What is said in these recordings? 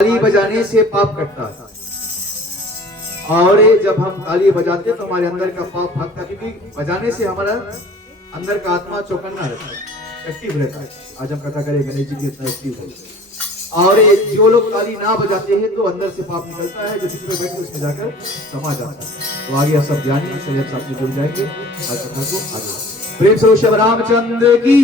ताली बजाने से पाप कटता है। और जब हम ताली बजाते तो हमारे अंदर का पाप भागता, क्योंकि बजाने से हमारा अंदर का आत्मा चौकन्ना रहता है, एक्टिव रहता है। आज हम कथा करें गणेश जी की इतना एक्टिव है। और जो लोग ताली ना बजाते हैं तो अंदर से पाप निकलता है, जो जिस पे बैठे उसमें जाकर समा जाता है। तो आगे सब जानिए, सही साथ में जुड़ जाएंगे और कथा को आगे। प्रेम से श्री रामचंद्र की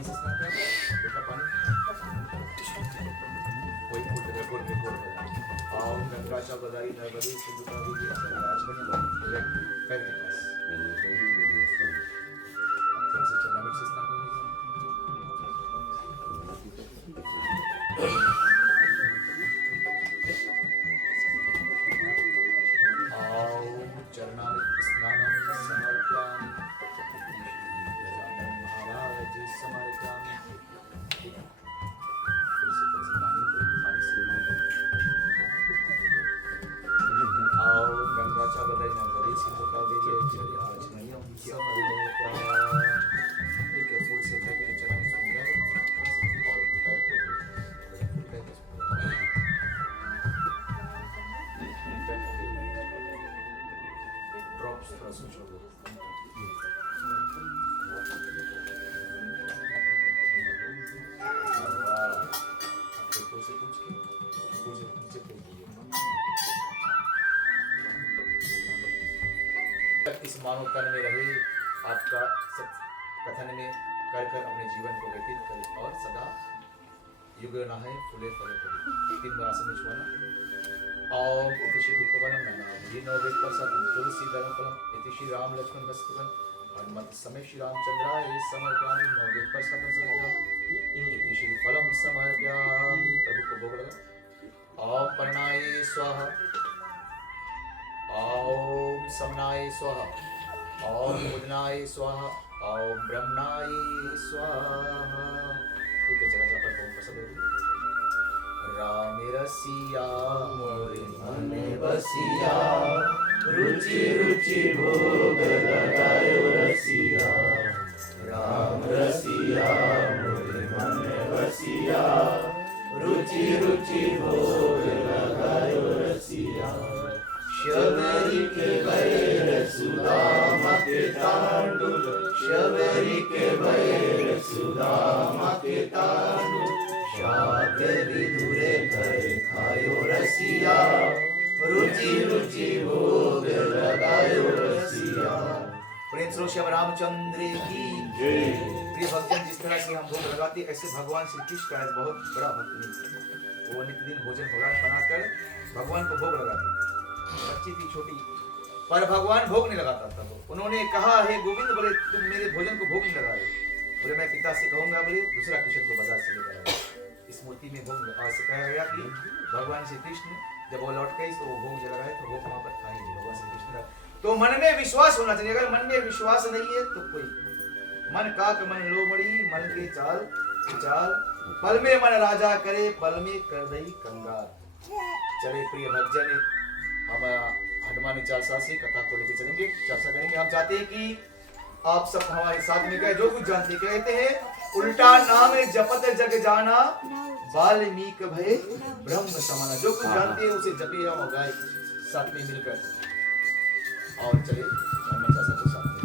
पानी से स्नान करा, लोटा पानी कोई फूल रेकॉर्ड आओ गंगाचा बदारी नर्मदे सिंधु कावेरी राजमणि पैर के पास थोड़ा सा चना मिर्च से स्नान करो। आओ चरणामृत स्नानं समर्पयामि महाभारत समर्पयामि। आओ गंगाचा बदाई नर्मदे सिंधु कावेरी राजमणि समर्पयामि। एक फूल से उठा के चढ़ा उसको मिला दो और पैर को ड्रॉप्स थोड़ा सा छोड़ दो। इस मानव तन में रहे आपका कथन में कर कर अपने जीवन को व्यतीत करे और सदा युग न है फूले फले फले। 3 बार आसन में छुआना। ओम इति श्री दीपवनम नमः ये नौ वेद पर सब तुलसी धर्म फलम इति श्री राम लक्ष्मण वस्तुवन हनुमत समय श्री रामचंद्राय समर्पयामि। नौ वेद पर सब इति श्री फलम समर्पयामि। प्रभु को भोग लगा। ओम परणाय स्वाहा ओम समनाय स्वाहा ओम उदनाय स्वाहा ओम ब्रह्मणाय स्वाहा। ठीक है जगह जगह पर ओम प्रसाद राम रसिया मोरे मन बसिया रुचि रुचि भोग लगायो रसिया राम रसिया मोरे मन बसिया रुचि रुचि भोग लगायो रसिया। शबरी के बैर सुदामा के तांडुल शबरी के बैर सुदामा के तांडुल शाक विधुरे कर खायो रसिया रुचि रुचि भोग लगायो रसिया। प्रेम श्री श्याम रामचंद्र की जय। प्रिय भक्तजन जिस तरह से हम भोग लगाते ऐसे भगवान श्री कृष्ण का एक बहुत बड़ा भक्त है। वो नित्य दिन भोजन बनाकर भगवान को भोग लगाते। बच्ची थी छोटी पर भगवान भोग नहीं लगाता था। उन्होंने कहा है गोविंद बोले तुम मेरे भोजन को भोग नहीं लगा रहे। बोले मैं पिता से कहूंगा बोले दूसरा कृष्ण को बाजार से लेकर आओ इस मूर्ति में भोग से कहा गया कि भगवान श्री कृष्ण जब वो लौट गए तो वो भोग जला गए तो भोग वहां पर था ही भगवान श्री कृष्ण का। तो मन में विश्वास होना चाहिए। अगर मन में विश्वास नहीं है तो कोई मन काक मन लोमड़ी मन के चाल चाल पल में मन राजा करे पल में कर दई कंगाल। चले प्रिय भक्तजन हम हनुमान चालीसा से कथा को लेकर चलेंगे चर्चा करेंगे। हम चाहते हैं कि आप सब हमारे साथ में गए जो कुछ जानते कहते हैं उल्टा नाम जपत जग जाना वाल्मीकि भय ब्रह्म समाना। जो कुछ जानते हैं उसे जपे हम गाए साथ में मिलकर और चले हनुमान चालीसा को साथ में।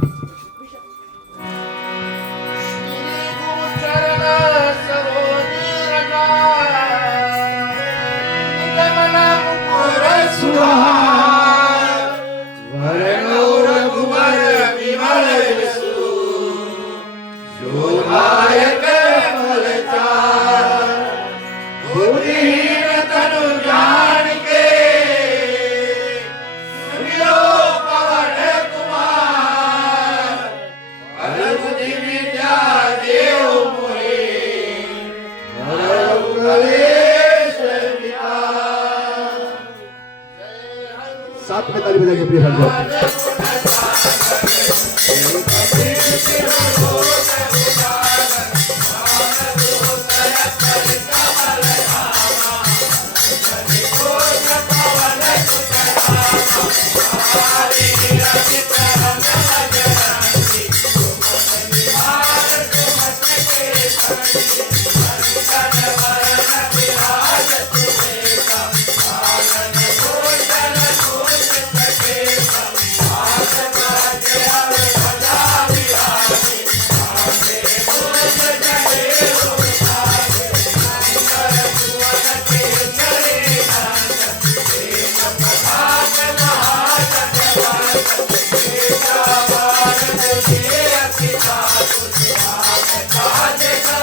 साथ में ताली बजाएंगे प्रिय भक्तों। Jai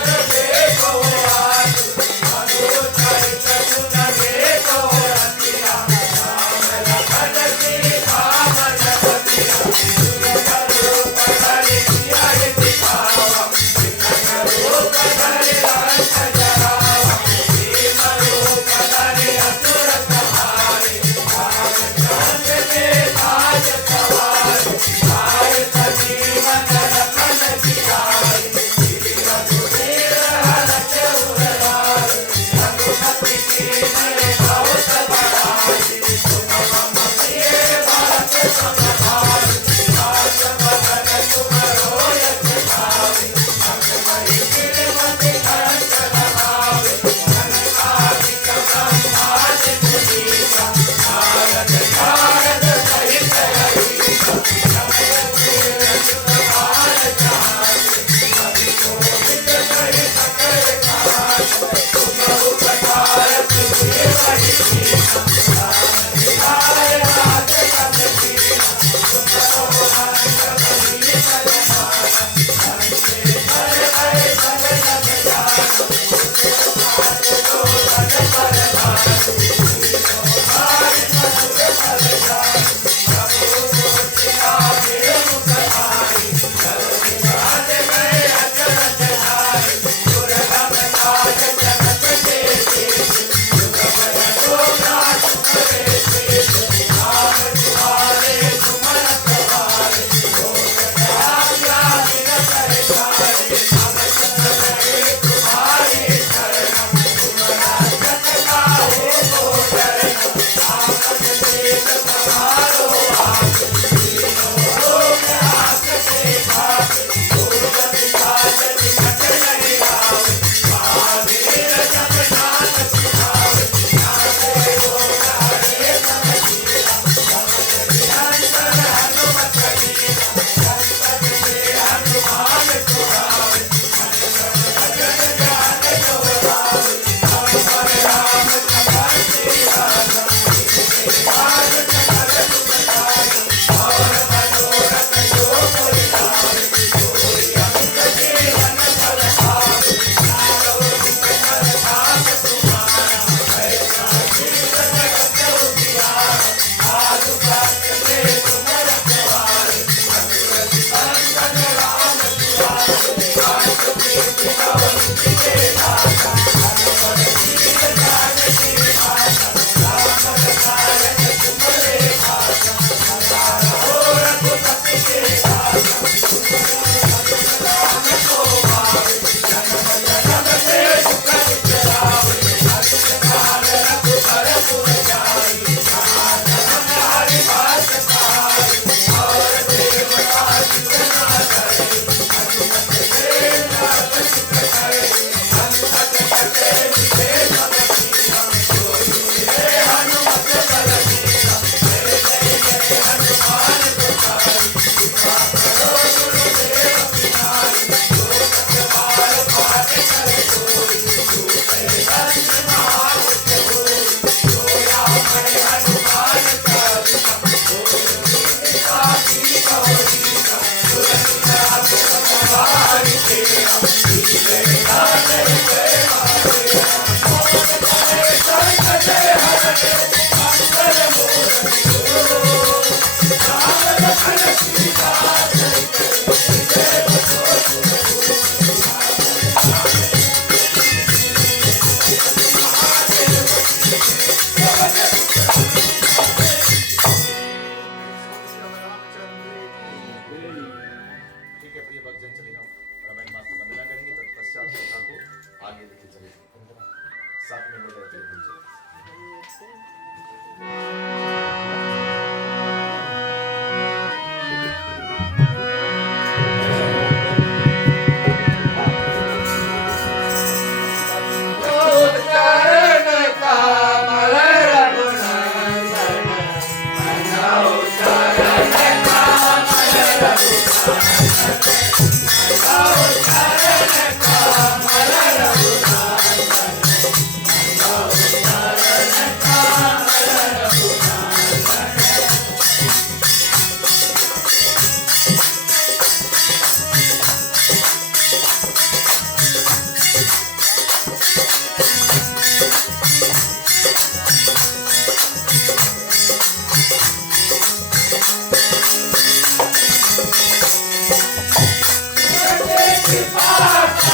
Bye.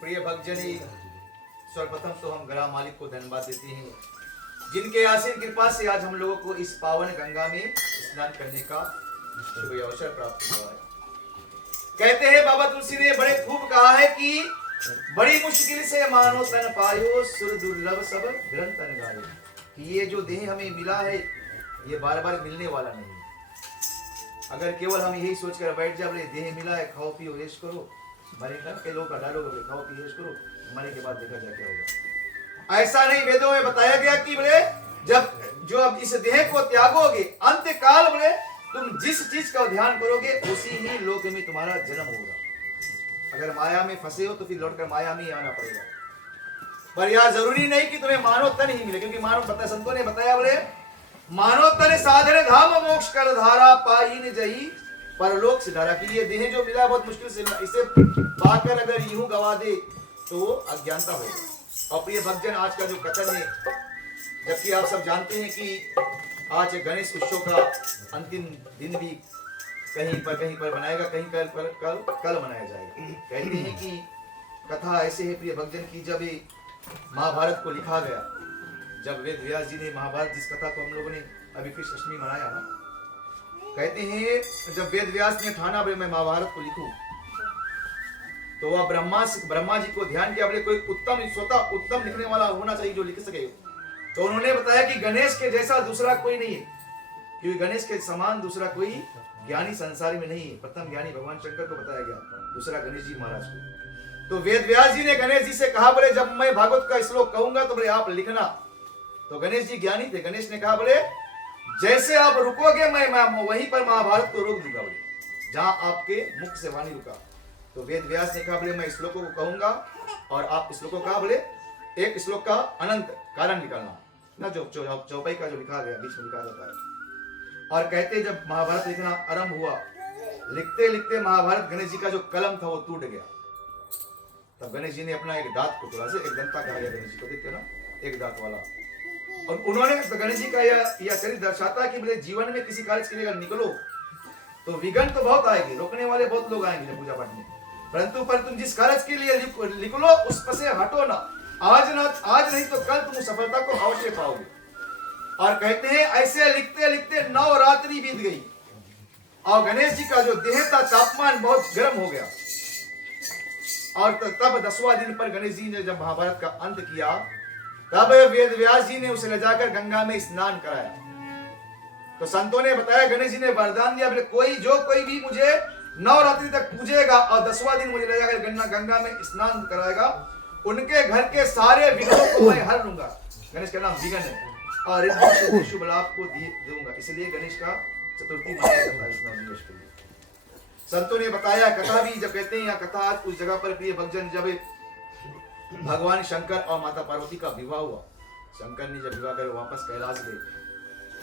प्रिय भक्तजनी, सर्वप्रथम तो हम ग्राम मालिक को धन्यवाद देते हैं जिनके आशीष कृपा से आज हम लोगों को इस पावन गंगा में स्नान करने का शुभ अवसर प्राप्त हुआ है। कहते हैं बाबा तुलसी ने बड़े खूब कहा है कि बड़ी मुश्किल से मानो तन पायो, सुर दुर्लभ सब ग्रंथ तन गायो। कि ये जो देह हमें मिला है ये बार बार मिलने वाला नहीं है। अगर केवल हम यही सोचकर बैठ जाए बोले देह मिला है, खाओ पियो ऐश करो, मरे के लोग डालो खाओ पियो ऐश करो, मरने के बाद देखा जाए क्या होगा। ऐसा नहीं, वेदों में बताया गया कि बोले जब जो अब इस देह को त्यागोगे अंत काल बोले तुम जिस चीज का ध्यान करोगे उसी ही लोक में तुम्हारा जन्म होगा। अगर माया में फंसे हो तो फिर लौटकर माया में ही आना पड़ेगा। पर यह जरूरी नहीं कि तुम्हें मानव तन ही मिले, क्योंकि मानव पता संतों ने बताया बोले मानव तन साधन धाम मोक्ष कर धारा पाई न जही परलोक से धारा। की ये देह जो मिला बहुत मुश्किल से, इसे पाकर अगर यूं गवा दे तो अज्ञानता होगा। और प्रिय भक्तजन, आज का जो कथन है, जबकि आप सब जानते हैं कि आज गणेश उत्सव का अंतिम दिन भी कहीं पर बनाएगा, कहीं कल मनाया जाएगा। कहते हैं कि कथा ऐसे है प्रिय भक्तजन की जब महाभारत को लिखा गया, जब वेद व्यास जी ने महाभारत, जिस कथा को हम लोगों ने अभी कृष्ण अष्टमी मनाया ना, कहते हैं जब वेद व्यास ने ठाना मैं महाभारत को लिखूं तो वह ब्रह्मा जी को ध्यान किया, बोले कोई उत्तम स्वतः उत्तम लिखने वाला होना चाहिए जो लिख सके। तो उन्होंने बताया कि गणेश के जैसा दूसरा कोई नहीं है, क्योंकि गणेश के समान दूसरा कोई ज्ञानी संसार में नहीं है। प्रथम ज्ञानी भगवान शंकर को बताया गया, दूसरा गणेश जी महाराज को। तो वेद व्यास जी ने गणेश जी से कहा बोले जब मैं भागवत का श्लोक कहूंगा तो बोले आप लिखना। तो गणेश जी ज्ञानी थे, गणेश ने कहा बोले जैसे आप रुकोगे मैं वहीं पर महाभारत को रोक दूंगा, बोले जहां आपके मुख से वाणी रुका। तो वेद व्यास ने कहा बोले मैं श्लोकों को कहूंगा और आप श्लोकों का बोले एक श्लोक का अनंत कारण निकालना ना, जो चौपाई का जो लिखा गया बीच में लिखा जाता है। और कहते जब महाभारत लिखना आरंभ हुआ, लिखते लिखते महाभारत गणेश जी का जो कलम था वो टूट गया। तब गणेश जी ने अपना एक दांत को तोड़ा, एक दंता कहा गया गणेश जी को, देखते ना एक दांत वाला। और उन्होंने तो गणेश जी का यह चरित्र दर्शाता है कि बोले जीवन में किसी कार्य के लिए निकलो तो विघ्न तो बहुत आएंगे, रोकने वाले बहुत लोग आएंगे पूजा पाठ में, परंतु पर तुम जिस कार्य के लिए निकलो उस पर से हटो ना। आज नहीं तो कल तुम सफलता को अवश्य पाओगे। और कहते हैं ऐसे लिखते लिखते 9 रात्रि बीत गई और गणेश जी का जो देह था तापमान बहुत गर्म हो गया। और तब 10वां दिन पर गणेश जी ने जब महाभारत का अंत किया, तब वेद व्यास जी ने उसे ले जाकर गंगा में स्नान कराया। तो संतों ने बताया गणेश जी ने वरदान दिया, कोई भी मुझे 9 रात्रि तक पूजेगा और 10वां दिन मुझे ले जाकर गंगा में स्नान कराएगा, उनके घर के सारे विघ्नों को मैं हर लूंगा। गणेश का नाम विघ्न है और शुभ लाभ को दूंगा, इसलिए गणेश का चतुर्थी मनाया जाता है इस दिवस के लिए। संतों ने बताया कथा भी जब कहते हैं यहाँ कथा उस जगह पर प्रिय भक्तजन जब भगवान शंकर और माता पार्वती का विवाह हुआ। शंकर ने जब विवाह कर वापस कैलाश गए,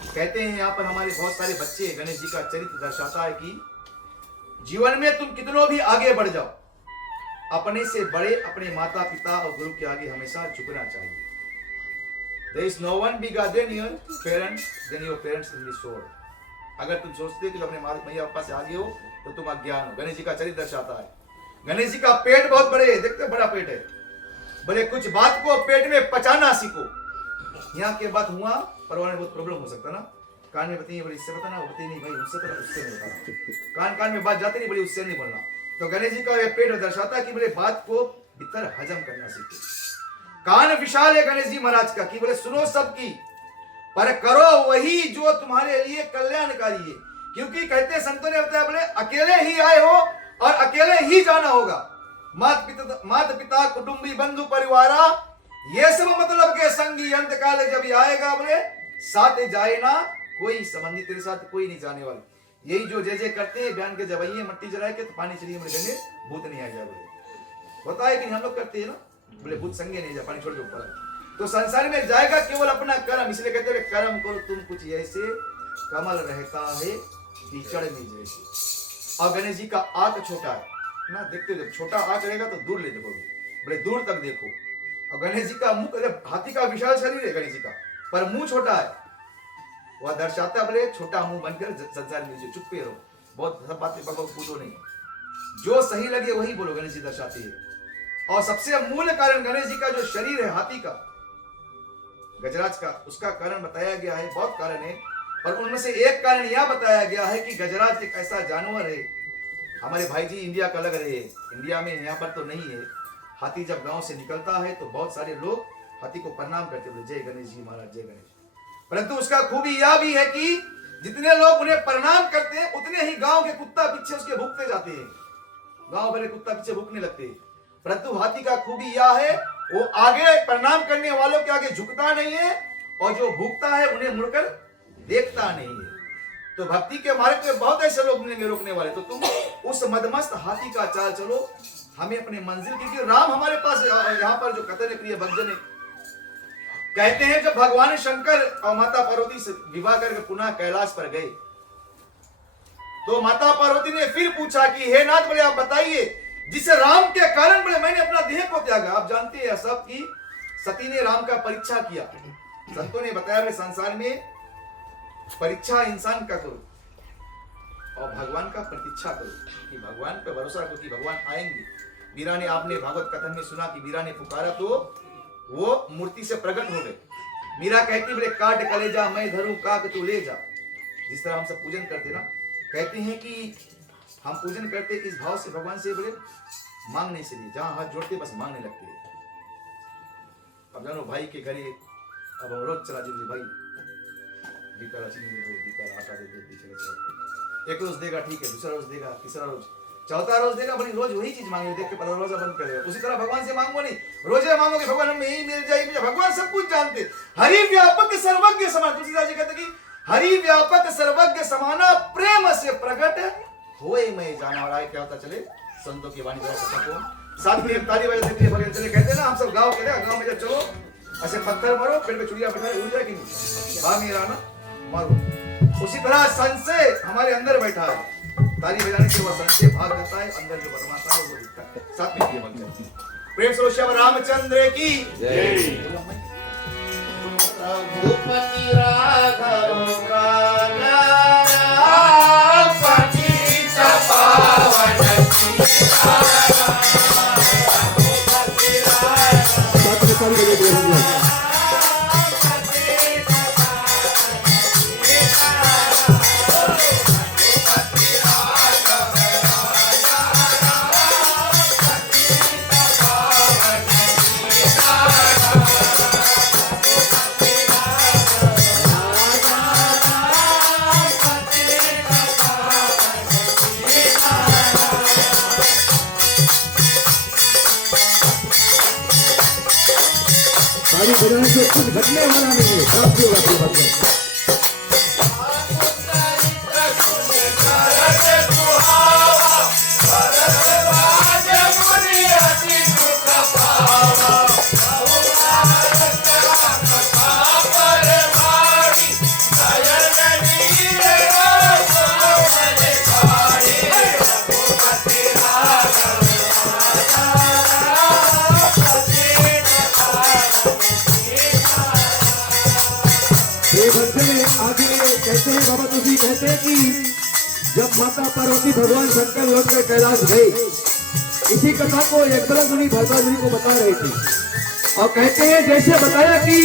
कहते हैं यहाँ पर हमारे बहुत सारे बच्चे, गणेश जी का चरित्र दर्शाता है कि जीवन में तुम कितनों भी आगे बढ़ जाओ, अपने से बड़े अपने माता पिता और गुरु के आगे हमेशा झुकना चाहिए। There is no one bigger than your parents in this world. अगर तुम सोचते हो कि अपने मैया पापा से आगे हो तो तुम अज्ञान हो। गणेश जी का चरित्र दर्शाता है। गणेश जी का पेट बहुत बड़े है, देखते बड़ा पेट है, बोले कुछ बात को पेट में पचाना सीखो। यहाँ के बात हुआ परवाने बहुत प्रॉब्लम हो सकता ना, कान में बताइए, बोले इससे बताना, वो बताइए नहीं भाई उससे तो उससे नहीं बताना, कान में बात जाती नहीं, बोले उससे नहीं बोलना। तो गणेश जी का यह पेट दर्शाता है कि बोले बात को भीतर हजम करना सीखे। कान विशाल है गणेश जी महाराज का कि बोले सुनो सबकी, पर करो वही जो तुम्हारे लिए कल्याणकारी है। क्योंकि कहते संतों ने बताया बोले अकेले ही आए हो और अकेले ही जाना होगा। माता पिता कुटुंबी बंधु परिवारा ये सब मतलब के संगी अंत काल जब आएगा बोले साथ जाए ना कोई संबंधी, तेरे साथ कोई नहीं जाने वाले। यही जो जय जय करते हैं बयान के जवाइये मट्टी जलाए के तो पानी चलिए मेरे गंगे भूत नहीं आ जाए बोले, होता है कि हम लोग करते हैं ना, बोले भूत संगे नहीं जाए पानी छोड़ के ऊपर। तो संसार में जाएगा केवल अपना कर्म, इसलिए कहते हैं कर्म करो तुम कुछ ऐसे कमल रहता है कीचड़ में जैसे। और गणेश जी का आंख छोटा है ना, देखते जब छोटा आंख रहेगा तो दूर ले देखोगे, बोले दूर तक देखो। और गणेश जी का मुंह, हाथी का विशाल शरीर है गणेश जी का, पर मुंह छोटा है, वह दर्शाता बोले छोटा मुंह बनकर संसार में जो चुप्पे रहो, बहुत सब बातें पूछो नहीं, जो सही लगे वही बोलो, गणेश जी दर्शाते हैं। और सबसे मूल कारण गणेश जी का जो शरीर है हाथी का, गजराज का, उसका कारण बताया गया है, बहुत कारण है, और उनमें से एक कारण यह बताया गया है कि गजराज एक ऐसा जानवर है। हमारे भाई जी इंडिया का लग रहे हैं, इंडिया में यहाँ पर तो नहीं है। हाथी जब गांव से निकलता है तो बहुत सारे लोग हाथी को प्रणाम करते हुए जय गणेश जी महाराज जय गणेश। परंतु उसका खूबी यह भी है कि जितने लोग उन्हें प्रणाम करते हैं उतने ही गांव के कुत्ता पीछे उसके भूखते जाते हैं, गांव भरे कुत्ता पीछे भूखने लगते हैं। परंतु हाथी का खूबी यह है वो आगे प्रणाम करने वालों के आगे झुकता नहीं है, और जो भूखता है उन्हें मुड़कर देखता नहीं है। तो भक्ति के मार्ग में बहुत ऐसे लोग मिलेंगे रोकने वाले, तो तुम उस मदमस्त हाथी का चाल चलो, हमें अपने मंजिल, क्योंकि राम हमारे पास यहाँ पर जो कथन है प्रिय भक्तजन, कहते हैं जब भगवान शंकर और माता पार्वती से विवाह करके पुनः कैलाश पर गए तो माता पार्वती ने फिर पूछा कि हे नाथ, बोले आप बताइए जिसे राम के कारण बोले मैंने अपना देह को त्यागा। आप जानते हैं सब कि सती ने राम का परीक्षा किया। संतों ने बताया संसार में परीक्षा इंसान का करो और भगवान का प्रतीक्षा करो, कि भगवान पे भरोसा रखो कि भगवान आएंगे। मीरा ने, आपने भागवत कथन में सुना कि मीरा ने पुकारा तो वो मूर्ति से प्रकट हो गए। मीरा कहती बोले काट कलेजा मैं धरूं काक तू ले जा। जिस तरह हम सब पूजन करते ना, कहते हैं कि हम पूजन करते इस भाव से भगवान से, बोले मांगने से नहीं, जहां हाथ जोड़ते बस मांगने लगते हैं। अब जानो भाई के घरे अब हम रोज चला जी भाई बीता चीनी दे दो, बीता आटा दे दो, एक रोज देगा ठीक है, दूसरा रोज देगा, तीसरा रोज, चौथा रोज देगा, बड़ी रोज वही चीज मांगे, देख के दरवाजा बंद करेगा। उसी तरह भगवान से मांगो नहीं, रोजे मांगोगे भगवान हमें यही मिल जाएगी। भगवान सब कुछ जानते, हरि व्यापक सर्वज्ञ समान। तुलसीदास जी कहते कि हरि व्यापक सर्वज्ञ समाना प्रेम से प्रकट होए मैं जाना। और आए क्या होता चले संतों की वाणी को साथ में ताली बजाते भजन चले। कहते ना हम सब गाँव के गाँव में जब चलो ऐसे पत्थर मारो, पेड़ पे चुड़िया बैठा उड़ जाएगी नहीं, भाग नहीं रहा ना मारो। उसी तरह संशय हमारे अंदर बैठा है, ताली बजाने से वह संशय भाग जाता है, अंदर जो परमात्मा है वो दिखता है। साथ में ये मंत्र प्रेम से श्याम रामचंद्र की जय। रघुपति राघव राजा पतित पावन ताली बजाने से कुछ घटने वाला नहीं है, सब जो बातें भारत माता पार्वती भगवान शंकर लौट कर कैलाश गए। इसी कथा को एकलव्य मुनि भरद्वाज मुनि को बता रहे थे और कहते हैं जैसे बताया कि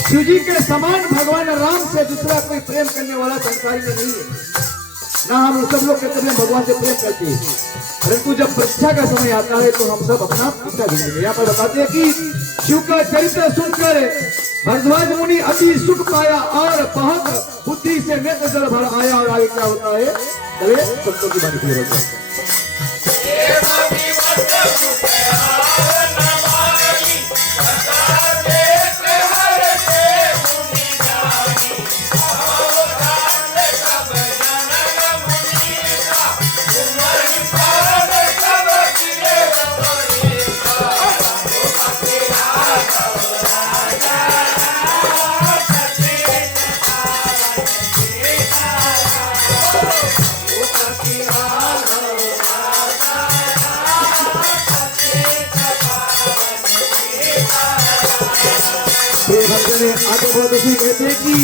शिव जी के समान भगवान राम से दूसरा कोई प्रेम करने वाला संसार में नहीं है। ना हम सब लोग कहते हैं भगवान से प्रेम करते हैं, परंतु जब परीक्षा का समय आता है तो हम सब अपना पीछा ढूंढेंगे। यहाँ पर बताते हैं कि शिव का चरित्र सुनकर भरद्वाज मुनि अति सुख पाया और बहुत बुद्धि से नेत्र जल भर आया। और आगे क्या होता है, चले संतों की बात क्लियर होता है। आगे बहुत उसी कहते हैं कि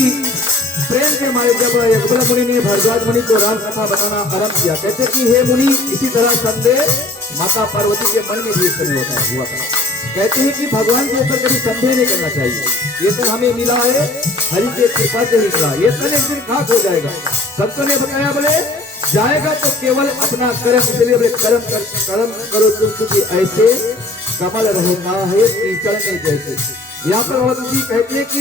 प्रेम के मारे जब एकलव्य मुनि ने भरद्वाज मुनि को राम कथा बताना आरंभ किया, कहते कि हे मुनि, इसी तरह संदेह माता पार्वती के मन में भी इस समय हुआ था। कहते हैं कि भगवान के ऊपर कभी संदेह नहीं करना चाहिए। ये तो हमें मिला है हरि के कृपा से निकला, ये तन एक दिन खाक हो जाएगा। संतों ने बताया बोले जाएगा तो केवल अपना कर्म, इसलिए बोले कर्म करो तुम कुछ ऐसे कमल रहना है कीचड़ में जैसे। यहाँ पर भगवती कहते हैं कि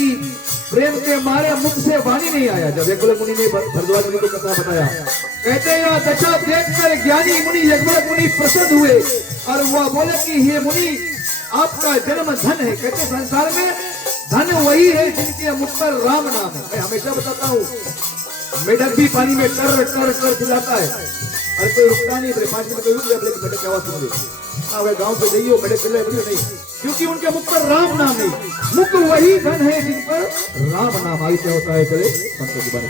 प्रेम के मारे मुख से वाणी नहीं आया। जब एकलव्य मुनि ने भरद्वाज मुनि को कथा बताया, कहते हैं यह दशा देखकर ज्ञानी मुनि एकलव्य मुनि प्रसन्न हुए और वह बोले कि हे मुनि, आपका जन्म धन है। कहते संसार में धन वही है जिनके मुख पर राम नाम है। मैं हमेशा बताता हूँ, मेढक भी पानी में कर कर कर चिल्लाता है और कोई रुकता नहीं। 5 मिनट कोई रुक गया, मेढक की आवाज सुन ली, अगर गांव पे जाइए मेढक चिल्लाए बोलिए नहीं, क्योंकि उनके मुख पर राम नाम नहीं। मुख वही धन है जिन पर राम नाम। आगे क्या होता है, चले संतों की बात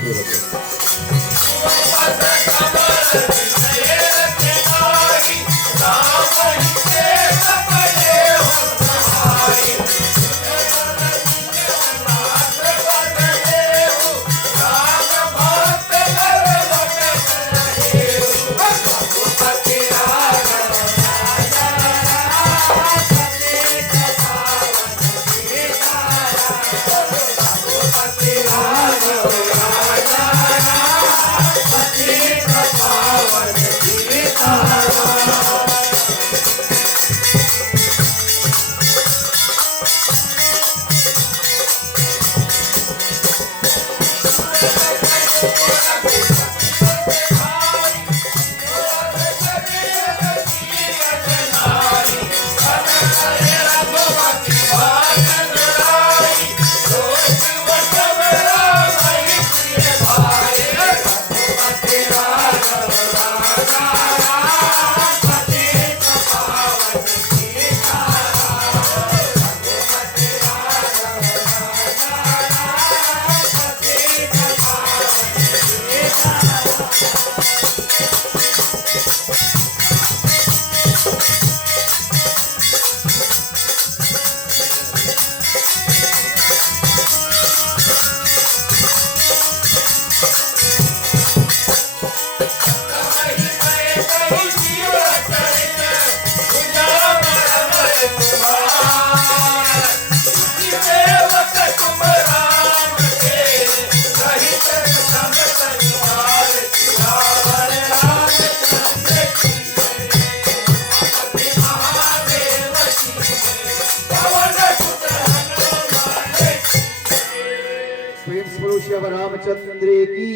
रामचंद्र की।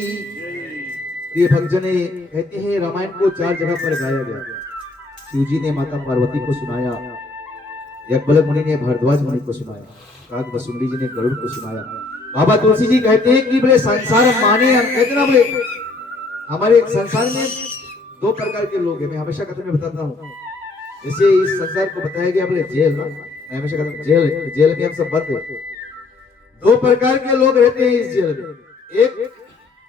प्रिय भक्तजने, कहते हैं रामायण को 4 जगह पर गाया गया। शिव जी ने माता पार्वती को सुनाया, एकलव्य मुनि ने भरद्वाज मुनि को सुनाया, काग वसुंधरी जी ने गरुड़ को सुनाया। बाबा तुलसी जी कहते हैं कि बोले संसार माने, कहते ना बोले हमारे संसार में 2 प्रकार के लोग हैं। मैं हमेशा कथा में बताता हूँ, जैसे इस संसार को बताया गया बोले जेल ना, मैं हमेशा कहता हूँ जेल में हम सब बंद हैं। 2 प्रकार के लोग रहते हैं इस जेल में। एक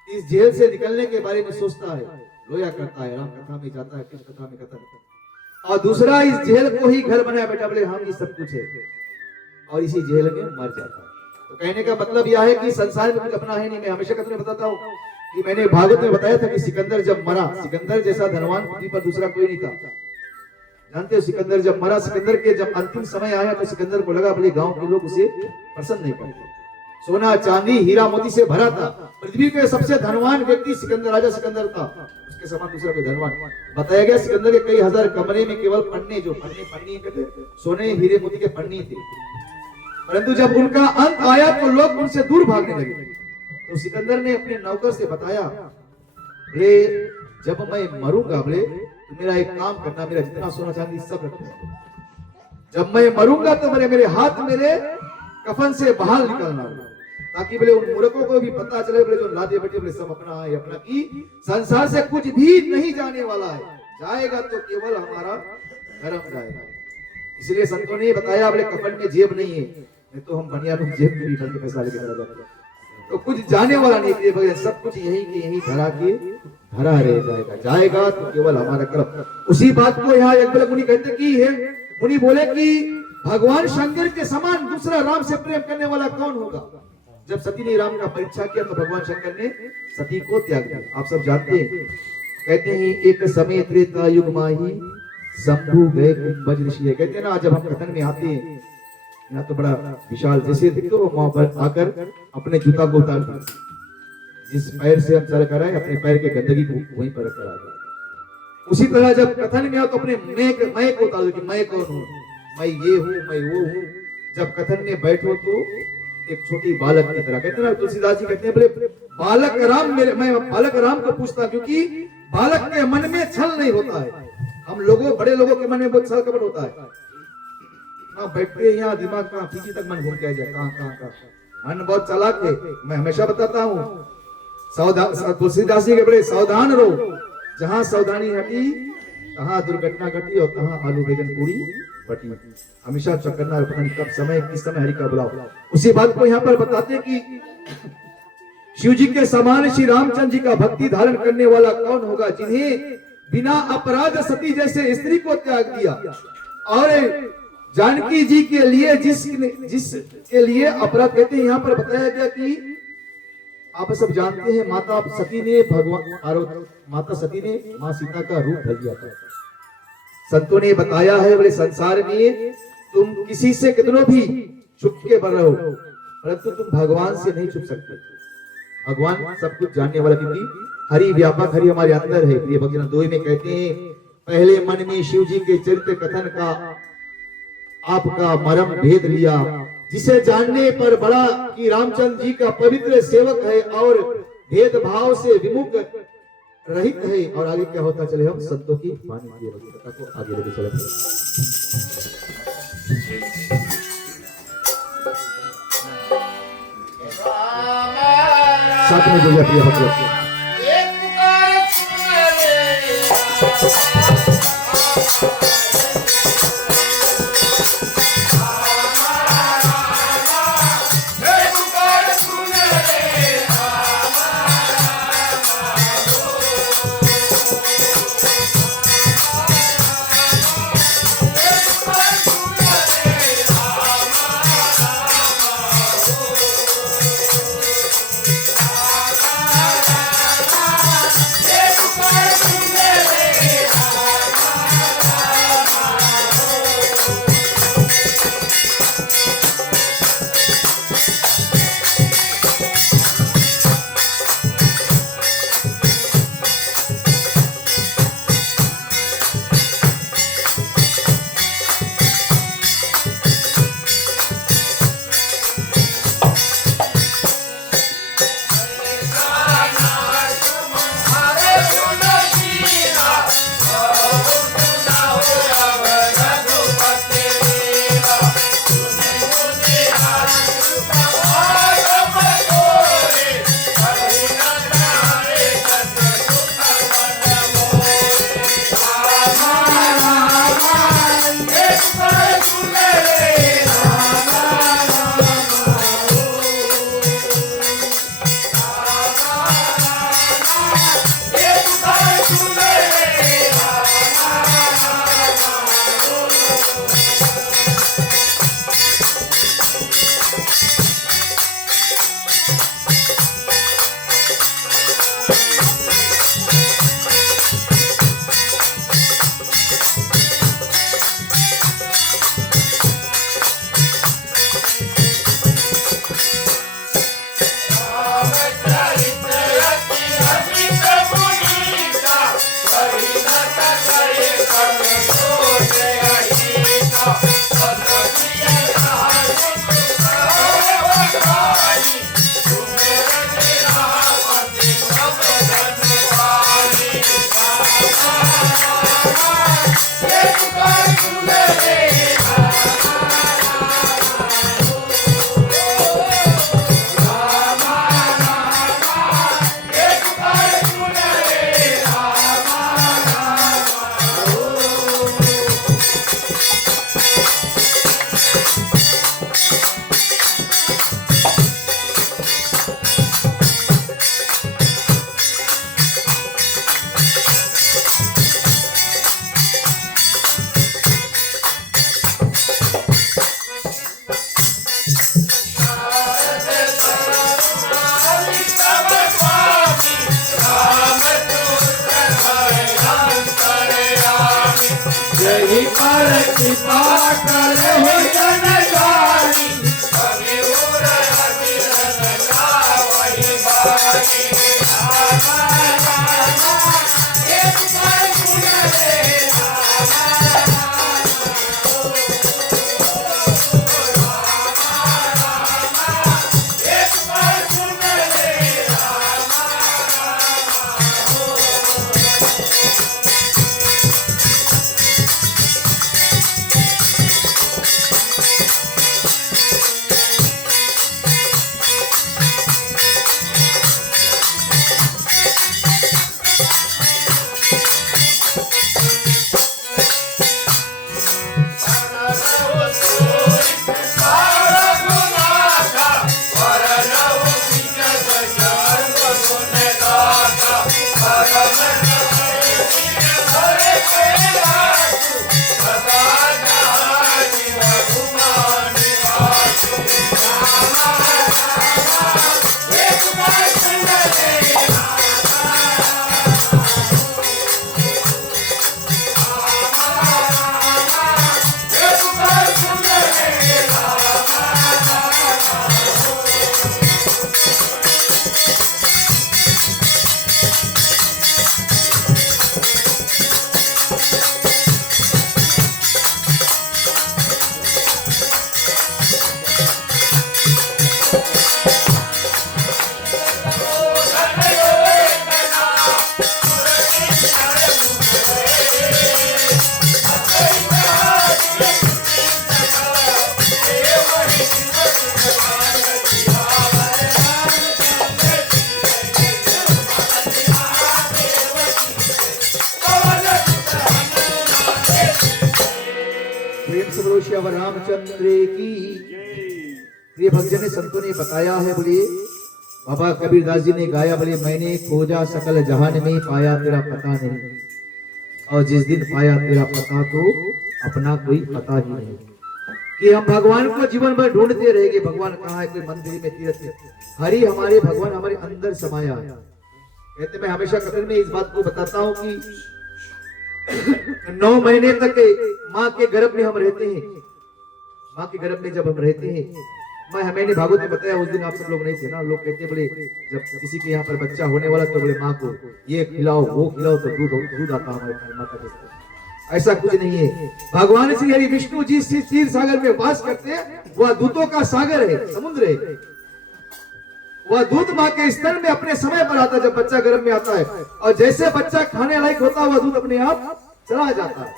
इस जेल से निकलने के बारे में सोचता है, रोया करता है, राम कथा में जाता है, कृष्ण कथा में कथा करता है। और दूसरा इस जेल को ही घर बनाया, बेटा बोले हम ये सब कुछ है, और इसी जेल में मर जाता है। तो कहने का मतलब यह है कि संसार में कुछ अपना है नहीं। मैं हमेशा कथा में बताता हूँ कि मैंने भागवत में बताया था कि सिकंदर जब मरा, सिकंदर जैसा धनवान पृथ्वी पर दूसरा कोई नहीं था। जानते हो सिकंदर जब मरा, सिकंदर के जब अंतिम समय आया तो सिकंदर को लगा अपने गांव के लोग उसे पसंद नहीं करते। सोना चांदी हीरा मोती से भरा था, पृथ्वी के सबसे धनवान व्यक्ति सिकंदर, राजा सिकंदर था, उसके समान दूसरा कोई धनवान। बताया गया सिकंदर के कई हजार कमरे में केवल पन्ने, जो पन्नी कहते सोने हीरे मोती के पन्नी थे। परंतु जब उनका अंत आया तो लोग उनसे दूर भागने लगे। तो सिकंदर ने अपने नौकर से बताया, बोले जब मैं मरूंगा, बोले तो मेरा एक काम करना, मेरा जितना सोना चांदी सब रखना, जब मैं मरूंगा तो मेरे हाथ मेरे कफन से बाहर निकलना, ताकि बोले उन मूर्खों को भी पता चले, बोले जो लादे बैठे बोले सब अपना है अपना, की संसार से कुछ भी नहीं जाने वाला है, जाएगा तो केवल हमारा धर्म जाएगा। इसलिए संतों ने बताया, बोले कफन में जेब नहीं है, नहीं तो हम बनिया में जेब में भी भर के पैसा लेके चला जाते, तो कुछ जाने वाला नहीं, सब कुछ यही के यही धरा के धरा रह जाएगा, जाएगा तो केवल हमारा कर्म। उसी बात को यहाँ एक मुनि कहते कि है, मुनि बोले कि भगवान शंकर के समान दूसरा राम से प्रेम करने वाला कौन होगा। जब सती ने राम का परीक्षा किया तो भगवान शंकर ने सती को त्याग दिया। आप सब जानते हैं, कहते हैं एक समय त्रेता युग माही शंभु गए कुंभज ऋषि। कहते हैं ना, जब हम कथन में आते हैं यहाँ तो बड़ा विशाल, जैसे देखो वहां पर आकर अपने जूता को उतार दिया, जिस पैर से हम चल कर आए अपने पैर के गंदगी को वहीं पर रखकर आ जाए। उसी तरह जब कथन में आओ तो अपने मैं को उतार दो कि मैं कौन हूँ, मैं ये हूँ, मैं वो हूँ। जब कथन में बैठो तो एक छोटी बालक की तरह, कहते हैं ना तुलसीदास जी कहते हैं, बोले बालक राम मैं बालक राम को पूछता, क्योंकि बालक के मन में छल नहीं होता है। हम लोगों बड़े लोगों के मन में बहुत छल कपट होता है, हाँ बैठते यहाँ दिमाग कहाँ पीछे तक मन घूम के आ जाए, कहाँ मन बहुत चालाक है। मैं हमेशा बताता हूँ, सावधान, तुलसीदास जी के बड़े सावधान रहो, जहाँ सावधानी हटी तहाँ दुर्घटना घटी और तहाँ आलू बैगन पूरी बटी। हमेशा चौकन्ना रखना, कब समय किस समय हरि का बुलाओ। उसी बात को यहाँ पर बताते कि शिव जी के समान श्री रामचंद्र जी का भक्ति धारण करने वाला कौन होगा, जिन्हें बिना अपराध सती जैसे स्त्री को त्याग दिया, और जानकी जी के लिए जिसके लिए अपराध। कहते हैं यहाँ पर बताया गया कि आप सब जानते हैं, माता सती ने माता सती ने माँ सीता का रूप धर लिया था। संतों ने बताया है, बोले संसार में तुम किसी से कितनों भी छुप के बन रहो, परंतु तुम भगवान से नहीं छुप सकते। भगवान सब कुछ जानने वाला, क्योंकि हरि व्यापक, हरि हमारे अंदर है। ये भजन दोहे में कहते हैं, पहले मन में शिव जी के चरित्र कथन का आपका मरम भेद लिया, जिसे जानने पर बड़ा कि रामचंद्र जी का पवित्र सेवक है और भेदभाव से विमुख रहित है। और आगे क्या होता चले, हम संतों की वाणी की कथा को आगे लेके चले। साथ में जो प्रिय भक्त जय पर कृपा कर हो जनगारी कभी उर अभिरन गावहि बानी रामा रामा एक बार सुन रे श्याम रामचंद्र की। प्रिय भक्तजन संतों ने बताया है, बोलिए बाबा कबीरदास जी ने गाया, बोले मैंने खोजा सकल जहान में पाया तेरा पता नहीं, और जिस दिन पाया तेरा पता तो अपना कोई पता ही नहीं। कि हम भगवान को जीवन भर ढूंढते रहेंगे, भगवान कहाँ है, कोई मंदिर में तीर्थ, हरि हमारे भगवान हमारे अंदर समाया है। कहते मैं हमेशा कथन में इस बात को बताता हूँ कि 9 महीने तक माँ के गर्भ में हम रहते हैं। माँ के गर्भ में जब हम रहते हैं, मैंने भागवत में बताया, उस दिन आप सब लोग नहीं थे ना। लोग कहते बोले जब किसी के यहाँ पर बच्चा होने वाला तो बोले माँ को ये खिलाओ वो खिलाओ तो दूध आता हमारे माता के। ऐसा कुछ नहीं है। भगवान श्री हरि विष्णु जी क्षीर सागर में वास करते हैं, वह दूतों का सागर है, समुद्र है। वह दूध माँ के स्तन में अपने समय पर आता है जब बच्चा गर्भ में आता है, और जैसे बच्चा खाने लायक होता है वह दूध अपने आप चला जाता है।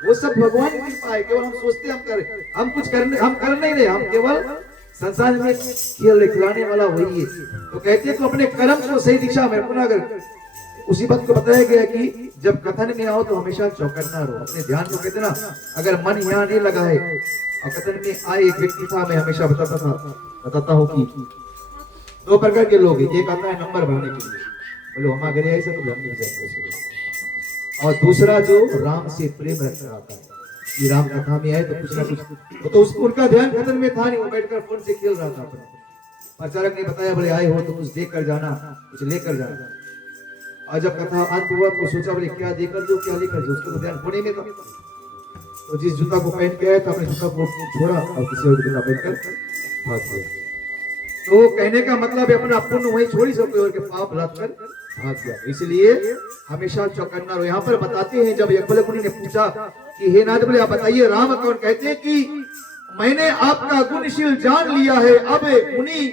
वो सब भगवान की कृपा है। केवल हम सोचते हम करने नहीं, हम केवल संसार में खिलाने वाला वही है। तो कहते हैं तो अपने कर्म को सही दिशा में अपना। अगर उसी बात को बताया गया कि जब कथन में आओ तो हमेशा चौकन्ना रहो, अपने ध्यान को। कहते ना अगर मन यहाँ नहीं लगा है, और कथन में आए एक व्यक्ति था, मैं हमेशा बताता हूँ कि 2 प्रकार के लोग हैं। एक आता है नंबर भरने के लिए, बोलो हमारे घर ऐसा तो हमने जाए, और दूसरा जो राम से प्रेम रखकर आता है कि राम कथा में आए तो कुछ ना कुछ। तो उसको उनका ध्यान कथन में था नहीं, वो बैठकर फोन से खेल रहा था। प्रचारक ने बताया बोले आए हो तो कुछ देख कर जाना, कुछ लेकर जाना। और जब कथा अंत हुआ तो सोचा बोले क्या देकर दो क्या लेकर दो, उसको तो ध्यान होने में था। तो जिस जूता को पहन के आया था अपने जूता को छोड़ा और किसी और जूता पहनकर भाग गया। तो कहने का मतलब है अपना पुण्य वहीं छोड़ ही सकते और के पाप लाद कर भाग गया। इसलिए हमेशा चौकन्ना रहो। यहाँ पर बताते हैं जब यज्ञवल्क्य मुनि ने पूछा कि हे नाथ बोले आप बताइए राम कौन, कहते हैं कि मैंने आपका गुणशील जान लिया है, अब मुनि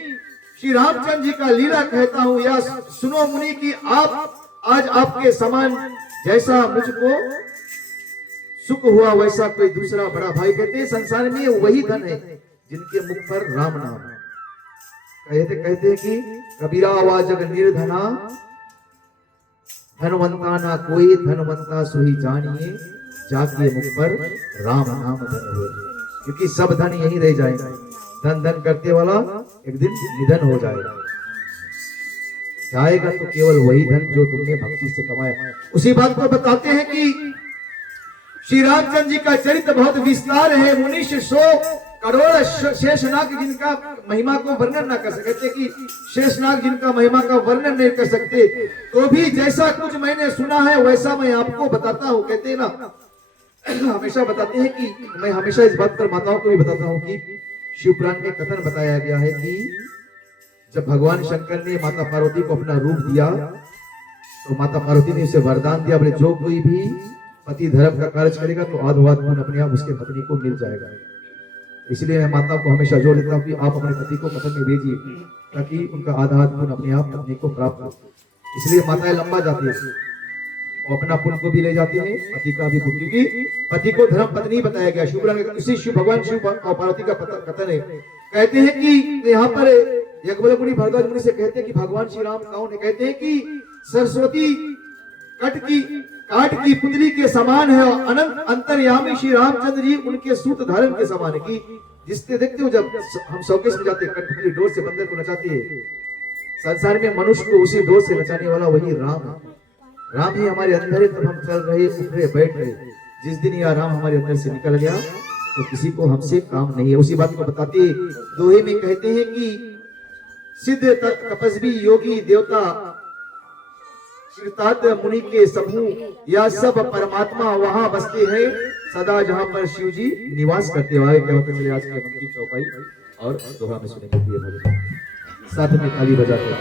श्री रामचंद्र जी का लीला कहता हूँ, या सुनो मुनि कि आप आज आपके समान जैसा मुझको सुख हुआ वैसा कोई दूसरा बड़ा भाई, कहते हैं संसार में वही धन है जिनके मुख पर राम नाम। कहते हैं कि कबीरा आवाज जग निर्धना, धनवंता ना कोई धनवंता सोही जानिए, जाके मुख पर राम नाम धन हो। क्योंकि सब धन यही रह जाएगा, धन धन करते वाला एक दिन निधन हो जाएगा, जाएगा तो केवल वही धन जो तुमने भक्ति से कमाया। उसी बात को बताते हैं कि श्री रामचंद्र जी का चरित्र बहुत विस्तार है, मुनीष 100 करोड़ शेषनाग जिनका महिमा को वर्णन ना कर सकते, कि शेषनाग जिनका महिमा का वर्णन नहीं कर सकते, तो भी जैसा कुछ मैंने सुना है वैसा मैं आपको बताता हूँ। कहते हैं ना, हमेशा बताते हैं कि मैं हमेशा इस बात पर माताओं को भी बताता हूँ कि शिव पुराण में कथन बताया गया है कि जब भगवान शंकर ने माता पार्वती को अपना रूप दिया तो माता पार्वती ने उसे वरदान दिया, बोले जो कोई भी पति धर्म का कार्य करेगा तो आधोआध गुण अपने आप उसके पत्नी को मिल जाएगा। इसलिए मैं माता को हमेशा जोर देता हूँ कि आप अपने पति को पत्नी में भेजिए ताकि उनका आधोआध गुण अपने आप पत्नी को प्राप्त हो। इसलिए माताएं लंबा जाती है, वो अपना पुण्य को भी ले जाती है, पति का भी पुण्य, क्योंकि पति को धर्म पत्नी बताया गया। इसी शिव भगवान शिव और पार्वती का कथन है। कहते हैं कि यहाँ पर यज्ञवल्क्य मुनि भरद्वाज मुनि से कहते हैं कि भगवान श्री राम कौन है, कहते हैं कि सरस्वती काट की पुतली के समान है और अनंत अंतर्यामी श्री रामचंद्र जी उनके सूत धारण के समान है। कि जिससे देखते हो जब हम शौकेश में जाते हैं, कठपुतली डोर से बंदर को नचाती है, संसार में मनुष्य को उसी डोर से नचाने वाला वही राम है। राम ही हमारे अंदर है, तब हम चल रहे उठ रहे बैठ रहे। जिस दिन यह राम हमारे अंदर से निकल गया तो किसी को हमसे काम नहीं है। उसी बात को बताते दोहे में कहते हैं कि सिद्ध तपस्वी योगी देवता कृतार्थ मुनि के समूह या सब परमात्मा वहां बसते हैं सदा जहां पर शिव जी निवास करते हुए। क्या होता है आज के मन की चौपाई और दोहा में सुनेंगे भजन, साथ में ताली बजाते हैं।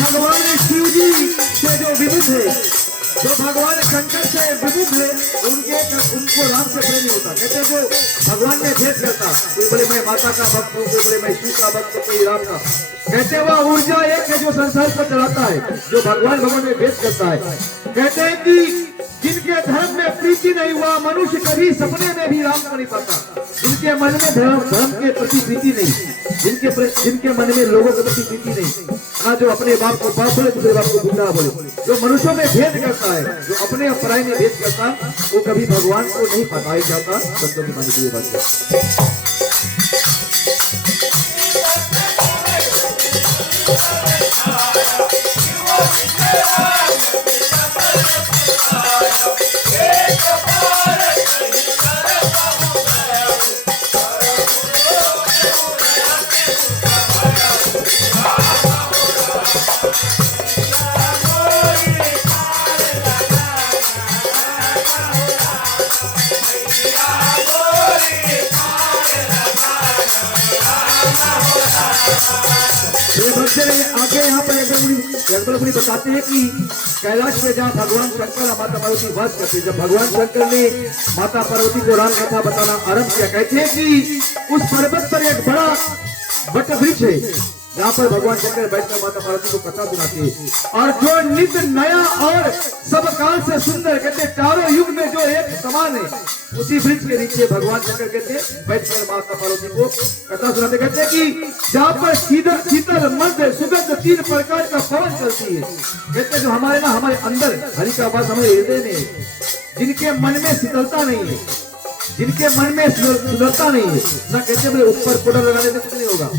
भगवान शिव जी से जो विविध है, जो भगवान शंकर से विविध है, उनको राम से प्रेम नहीं होता। कहते जो भगवान में भेद करता, कोई बोले मैं माता का भक्त हूँ, कोई बोले मैं शिव का भक्त हूँ, कोई राम का। कहते वह ऊर्जा एक है जो संसार को चलाता है, जो भगवान में भेद करता है। कहते हैं कि जिनके धर्म में प्रीति नहीं हुआ मनुष्य कभी सपने में भी राम को नहीं पाता। जिनके मन में धर्म के प्रति प्रीति नहीं, जिनके मन में लोगों के प्रति प्रीति नहीं, ना जो अपने बाप को बाप बोले दूसरे बाप को बुढ़ा बोले, जो मनुष्यों में भेद करता है, जो अपने पराई में भेद करता है, वो कभी भगवान को नहीं पाया जाता। संतों की मानी की बात है। Yeah. ये भक्तजन आगे यहाँ पर एक मुनि बताते हैं कि कैलाश में जहाँ भगवान शंकर और माता पार्वती वास करते, जब भगवान शंकर ने माता पार्वती को राम कथा बताना आरंभ किया, कहते हैं कि उस पर्वत पर एक बड़ा वट वृक्ष है जहाँ पर भगवान शंकर बैठकर माता पार्वती को कथा सुनाते हैं, और जो नित्य नया और सब काल से सुंदर, कहते चारों युग में जो एक समान है, उसी वृक्ष के नीचे भगवान शंकर कहते बैठकर माता पार्वती को कथा सुनाते। कहते हैं कि जहाँ पर शीतल शीतल मध्य सुगंध 3 प्रकार का पवन चलती है, कहते जो हमारे अंदर हरि का वास हमारे हृदय में है, जिनके मन में शीतलता नहीं है, जिनके मन में सुंदरता नहीं है ना, कहते बोले ऊपर पाउडर लगाने से कुछ नहीं होगा,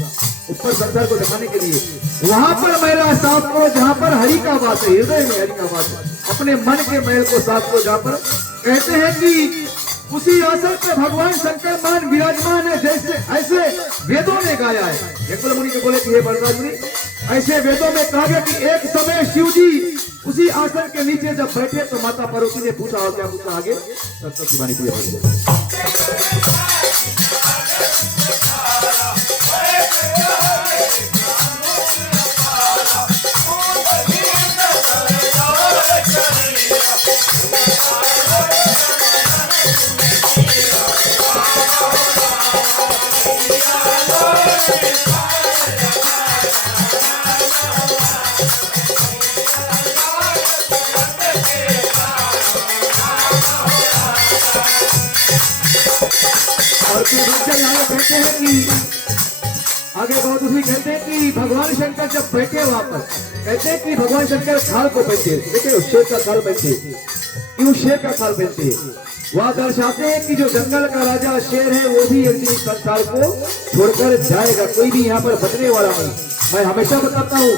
ऊपर संसार को दिखाने के लिए वहां पर मैला साफ करो जहां पर हरि का वास है, हृदय में हरि का वास है, अपने मन के मैल को साफ करो जहां पर। कहते हैं कि उसी आसन पर भगवान शंकर मान विराजमान है, जैसे ऐसे वेदों ने गाया है। एक मुनि के बोले कि हे बलराज मुनि, ऐसे वेदों में कहा गया कि एक समय शिव जी उसी आसन के नीचे जब बैठे तो माता पार्वती ने पूछा, और क्या पूछा आगे सरस्वती वाणी पूजा। और फिर यहाँ कहते हैं कि आगे बहुत उसमें कहते हैं कि भगवान शंकर जब बैठे वहां पर, कहते हैं कि भगवान शंकर खाल को पहनते, देखिए शेर का खाल पहनते, क्यों शेर का खाल पहनते, वहां दर्शाते हैं कि जो जंगल का राजा शेर है वो भी एक दिन संसार को छोड़कर जाएगा, कोई भी यहाँ पर बचने वाला नहीं। मैं हमेशा बताता हूँ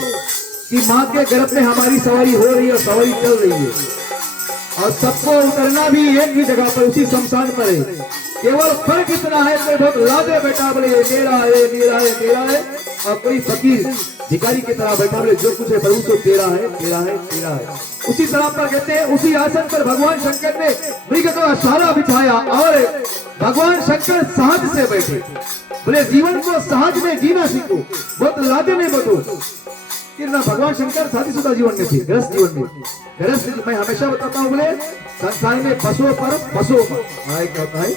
कि माँ के गर्भ में हमारी सवारी हो रही है और सवारी चल रही है, और सबको उतरना भी एक ही जगह पर, उसी शमशान पर है। केवल फर्क इतना है कोई बहुत लादे बैठा बोले ये मेरा है मेरा है मेरा है, और कोई फकीर भिखारी की तरह बैठा बोले जो कुछ है प्रभु तो तेरा है तेरा है तेरा है। उसी तरह पर कहते हैं उसी आसन पर भगवान शंकर ने मृग का सारा बिछाया और भगवान शंकर सहज से बैठे, बोले जीवन को सहज में जीना सीखो, बहुत लादे में बैठो। ना भगवान शंकर शादीशुदा जीवन में थे, गृहस्थ जीवन में, गृहस्थ मैं हमेशा बताता हूँ बोले संसार में बसों पर क्या होता है।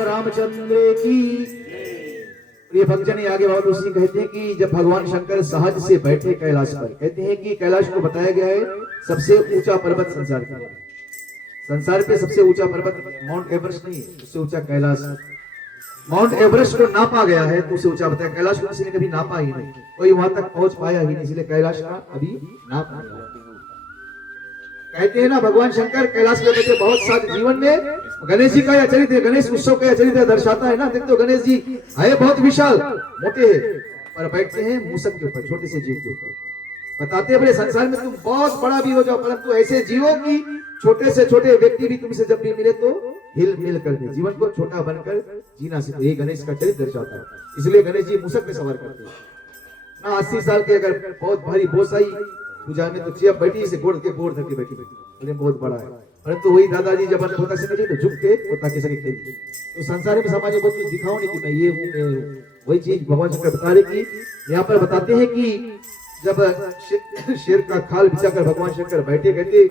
रामचंद्र की प्रिय भक्तजन आगे बहुत उसी कहते हैं कि जब भगवान शंकर सहज से बैठे कैलाश पर, कहते हैं कि कैलाश को बताया गया है सबसे ऊंचा पर्वत संसार का, संसार पे सबसे ऊंचा पर्वत माउंट एवरेस्ट नहीं है, उससे ऊंचा कैलाश। माउंट एवरेस्ट को नापा गया है तो उससे ऊंचा बताया, कैलाश को किसी ने कभी नापा ही नहीं, कोई वहां तक पहुंच पाया ही नहीं, इसलिए कैलाश का अभी नाप नहीं। कहते हैं ना भगवान शंकर कैलाश के बच्चे बहुत सारे जीवन में गणेश जी का यह चरित्र, गणेश उत्सव का यह चरित्र दर्शाता है ना। देखते हो गणेश जी है बहुत विशाल मोटे हैं पर बैठते हैं मूसक के ऊपर, छोटे से जीव के ऊपर। बताते हैं बोले संसार में तुम बहुत बड़ा भी हो जाओ परंतु ऐसे जीवो की छोटे से छोटे व्यक्ति भी तुमसे जब भी मिले तो हिल मिल कर दे, जीवन को छोटा बनकर जीना सीखो। ये गणेश का चरित्र दर्शाता है, इसलिए गणेश जी मूसक पे सवार करते हैं ना। 80 साल के अगर बहुत भारी बोझ आई पूजा में तो चेयर बैठी से गोड़ धर के बैठी बोले बहुत बड़ा है, परंतु वही दादाजी जब पोता से तो झुक के पोता के संग खेली। तो संसार में समाज में बहुत कुछ दिखाओ नहीं कि मैं ये हूँ मैं हूँ। वही चीज भगवान शंकर बता रहे कि यहाँ पर बताते हैं कि जब शेर का खाल बिछाकर भगवान शंकर बैठे, कहते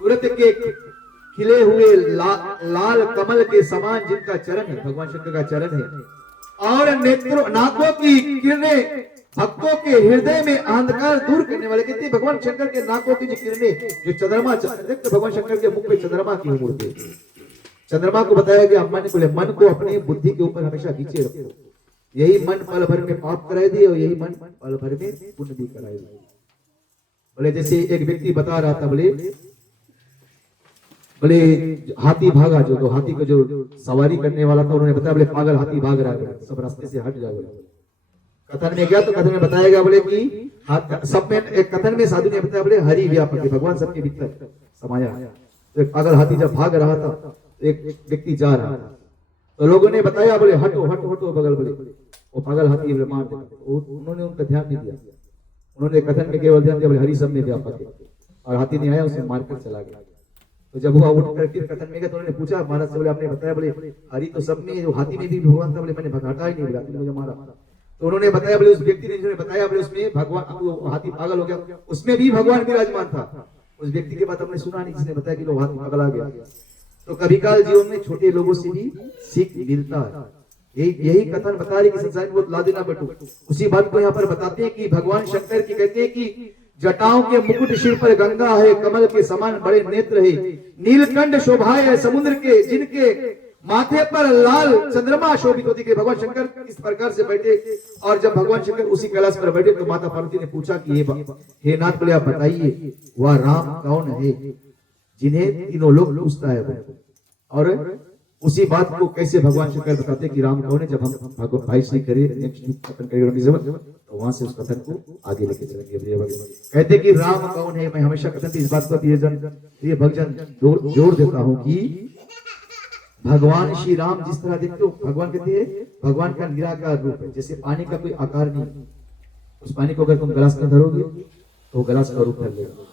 तुरंत के खिले हुए लाल कमल के समान जिनका चरण है, भगवान शंकर का चरण है, और नेत्रों नाकों की किरणें भक्तों के हृदय में अंधकार दूर करने वाले। कहते भगवान शंकर के नाकों की जो किरणें, जो चंद्रमा, देखते भगवान शंकर के मुख पे चंद्रमा की मूर्ति, चंद्रमा को बताया गया मन को अपनी बुद्धि के ऊपर हमेशा खींचे रखो, यही मन पल भर में पाप कराए दिए और यही मन पल भर में पुण्य भी कराए दिए। बोले जैसे एक व्यक्ति बता रहा था, बोले हाथी भागा, जो तो हाथी को जो सवारी करने वाला था उन्होंने बताया बोले पागल हाथी भाग रहा है, सब रास्ते से हट जाओ। कथन में गया तो कथन में बताया गया बोले कि सब में एक कथन में साधु ने बताया बोले हरि व्यापक है, भगवान सबके भीतर समाया। तो एक पागल हाथी जब भाग रहा था तो एक व्यक्ति जा रहा था, तो लोगों ने बताया बोले हटो हटो हटो बगल, बोले वो पागल हाथी मार दे। उन्होंने उनका ध्यान नहीं दिया, उन्होंने कथन में केवल ध्यान दिया बोले हरि सब में व्यापक है, और हाथी नहीं आया, उसे मारकर चला गया। तो जब वो उठ कर फिर कथन में गया तो उन्होंने पूछा महाराज से, बोले आपने बताया बोले हरि तो सब में, जो हाथी में भी भगवान था, बोले मैंने भगाता ही नहीं, बोला मुझे मारा। तो उन्होंने बताया बोले उस व्यक्ति ने जिन्होंने बताया बोले उसमें भगवान, हाथी पागल हो गया, उसमें भी भगवान विराजमान था। उस व्यक्ति के बात हमने सुना नहीं जिसने बताया कि लोग हाथी पागल आ गया। तो कभी काल जीवन में छोटे लोगों से भी सीख मिलता है। यही कथन बता रही कि संसार में ला देना बटू। उसी बात को यहाँ पर बताते हैं कि भगवान शंकर की कहते हैं कि जटाओं के मुकुट सिर पर गंगा है, कमल के समान बड़े नेत्र है, नीलकंठ शोभाए है समुद्र के, जिनके माथे पर लाल चंद्रमा शोभित होती है। भगवान शंकर इस प्रकार से बैठे, और जब भगवान शंकर उसी कैलाश पर बैठे तो माता पार्वती ने पूछा कि हे नाथ, बोले आप बताइए वह राम कौन है जिन्हें तीनों लोग पूछता है। और उसी बात को कैसे भगवान शंकर बताते कि राम कौन है, जब हम भाई श्री करें तो वहां से उस कथन को आगे लेके चलेंगे। कहते कि राम कौन है, मैं हमेशा कथन इस बात को ये भक्तजन जोड़ देता हूँ कि भगवान श्री राम जिस तरह देखते हो, भगवान कहते हैं भगवान का निराकार रूप है, जैसे पानी का कोई आकार नहीं, उस पानी को अगर तुम गिलास में धरोगे तो गिलास का रूप धर लेगा,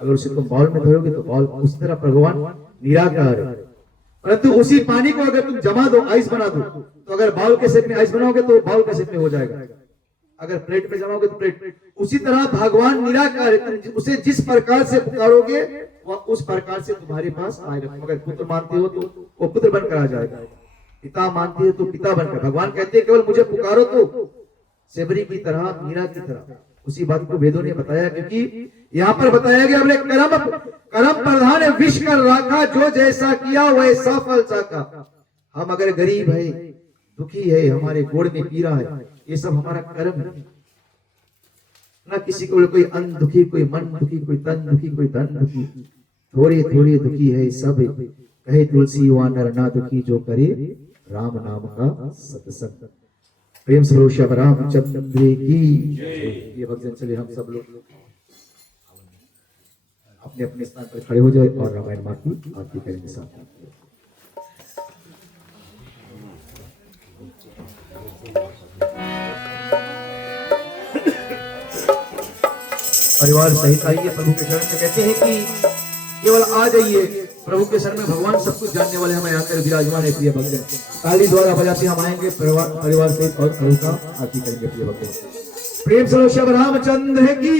अगर उसे तुम बाउल में धरोगे तो बाउल, उस तरह भगवान निराकार है। परंतु उसी पानी को अगर तुम जमा दो, आइस बना दो, तो अगर बाउल के शेप में आइस बनाओगे तो बाउल के शेप में हो जाएगा, अगर प्लेट में जमाओगे तो प्लेट। उसी तरह भगवान निराकार है, उसे जिस प्रकार से पुकारोगे वह उस प्रकार से तुम्हारे पास आएगा। अगर पुत्र मानते हो तो वो पुत्र बनकर आ जाएगा, पिता मानते हो तो पिता बनकर। भगवान कहते हैं केवल मुझे पुकारो तो सेबरी की तरह, मीरा की तरह। उसी बात को वेदों ने बताया, क्योंकि यहाँ पर बताया गया बोले कर्म प्रधान विष कर राखा, जो जैसा किया वैसा फल चाका। हम अगर गरीब है, दुखी है, हमारे गोड़ में पीड़ा है, ये सब हमारा कर्म है ना। किसी को कोई अन्न दुखी, कोई मन दुखी, कोई तन दुखी, कोई धन दुखी, थोड़े थोड़े दुखी है सब। कहे तुलसी वानर ना दुखी, जो करे राम नाम का सत्संग। प्रेम से श्याम रामचंद्र की ये भक्तजन, चले हम सब लोग अपने अपने स्थान पर खड़े हो जाए और रामायण माँ की आरती करेंगे साथ। परिवार सहित आइए प्रभु के शरण में। कहते हैं कि केवल आ जाइए प्रभु के शरण में, भगवान सब कुछ जानने वाले हमें आकर विराजमान है। प्रिय भक्तजन, ताली द्वारा बजाते हम आएंगे परिवार सहित और प्रभु का आरती करेंगे। प्रिय भक्तजन, प्रेम से श्याम रामचंद्र की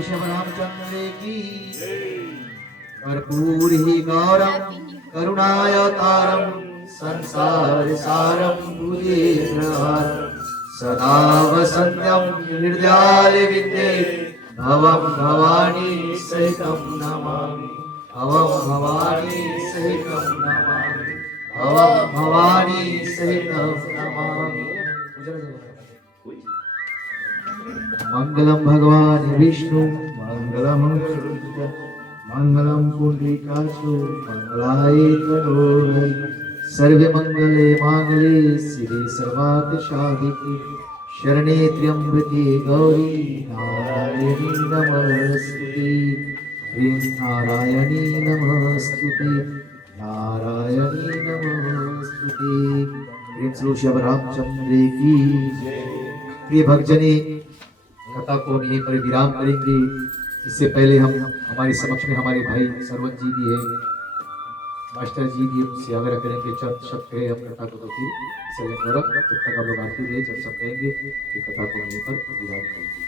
वृषभ रामचंद्र की कर्पूर ही गौरम करुणावतारम संसार सारम भुजगेन्द्रहारम सदा वसंतम हृदयाल विद्ये भवम भवानी सहितम नमामि भवम भवानी सहितम नमामि भवम भवानी सहितम नमामि। मंगलम भगवान विष्णु मंगलम गरुड़ मंगलम पुंडरीकाक्षो मंगलाय तनोहरि सर्वे मंगले मांगले शिवे सर्वार्थ साधिके शरणे त्र्यंबके गौरी नारायणी नमस्ते ह्रीं नारायणी नमस्ते नारायणी नमस्ते ह्रीं श्री वृषभ रामचंद्र की। प्रिय भक्तजने, कथा को यहीं पर विराम करेंगे। इससे पहले हम हमारे समक्ष में हमारे भाई सरवन जी भी है, मास्टर जी भी, उनसे आग्रह करेंगे चंद शब्द कहे हम कथा को, तो फिर जब तक हम लोग आरती रहे, जब सब कहेंगे कि कथा को यहीं पर विराम करेंगे।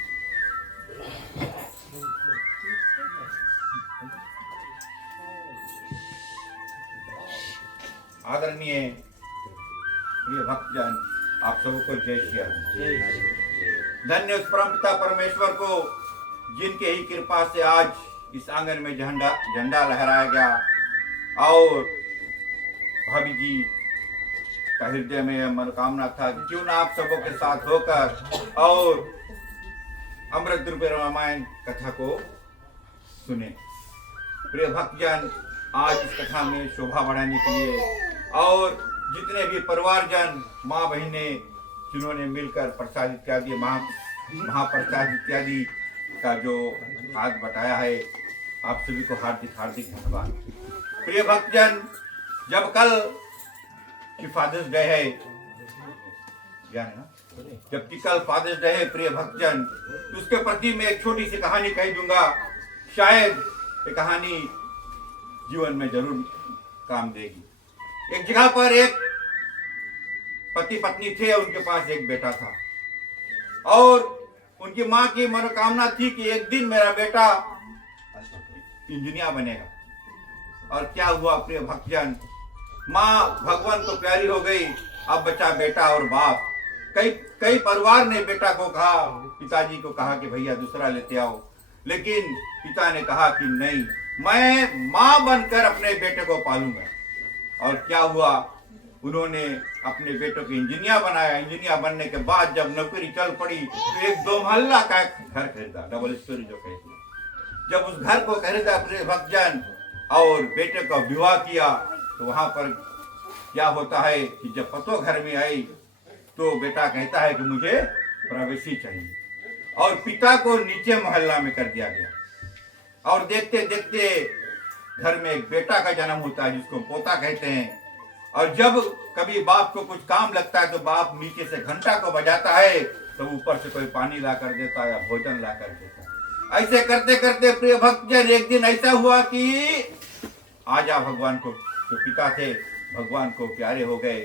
आदरणीय प्रिय भक्तजन, आप सबको जय श्री राम। धन्य उस परमपिता परमेश्वर को जिनके ही कृपा से आज इस आंगन में झंडा लहराया गया और भाभी जी का हृदय में मनोकामना था कि क्यों ना आप सबों के साथ होकर और अमृत रूपी रामायण कथा को सुने। प्रिय भक्तजन, आज इस कथा में शोभा बढ़ाने के लिए और जितने भी परिवारजन, माँ बहने जिन्होंने मिलकर प्रसाद इत्यादि महाप्रसाद इत्यादि का जो हाथ बटाया है, आप सभी को हार्दिक हार्दिक धन्यवाद। प्रिय भक्तजन, जब कल की फादर्स डे है, जबकि कल फादर्स डे है प्रिय भक्तजन, तो उसके प्रति मैं एक छोटी सी कहानी कह दूंगा। शायद ये कहानी जीवन में जरूर काम देगी। एक जगह पर एक पति पत्नी थे, उनके पास एक बेटा था और उनकी माँ की मनोकामना थी कि एक दिन मेरा बेटा इंजीनियर बनेगा। और क्या हुआ प्रिय भक्तजन, माँ भगवान को प्यारी हो गई, अब बचा बेटा और बाप। कई परिवार ने बेटा को कहा, पिताजी को कहा कि भैया दूसरा लेते आओ, लेकिन पिता ने कहा कि नहीं, मैं माँ बनकर अपने बेटे को पालूंगा। और क्या हुआ, उन्होंने अपने बेटों को इंजीनियर बनाया। इंजीनियर बनने के बाद जब नौकरी चल पड़ी तो एक 2 महल्ला का घर खरीदा, डबल स्टोरी जो कहते हैं। जब उस घर को खरीदा प्रिय भक्तजन और बेटे का विवाह किया, तो वहां पर क्या होता है कि जब पतो घर में आई तो बेटा कहता है कि मुझे प्राइवेसी चाहिए, और पिता को नीचे मोहल्ला में कर दिया गया। और देखते देखते घर में एक बेटा का जन्म होता है जिसको पोता कहते हैं। और जब कभी बाप को कुछ काम लगता है तो बाप नीचे से घंटा को बजाता है, तो ऊपर से कोई पानी ला कर देता है या भोजन ला कर देता है। ऐसे करते करते प्रिय भक्तजन, एक दिन ऐसा हुआ कि आजा भगवान को, जो पिता थे भगवान को प्यारे हो गए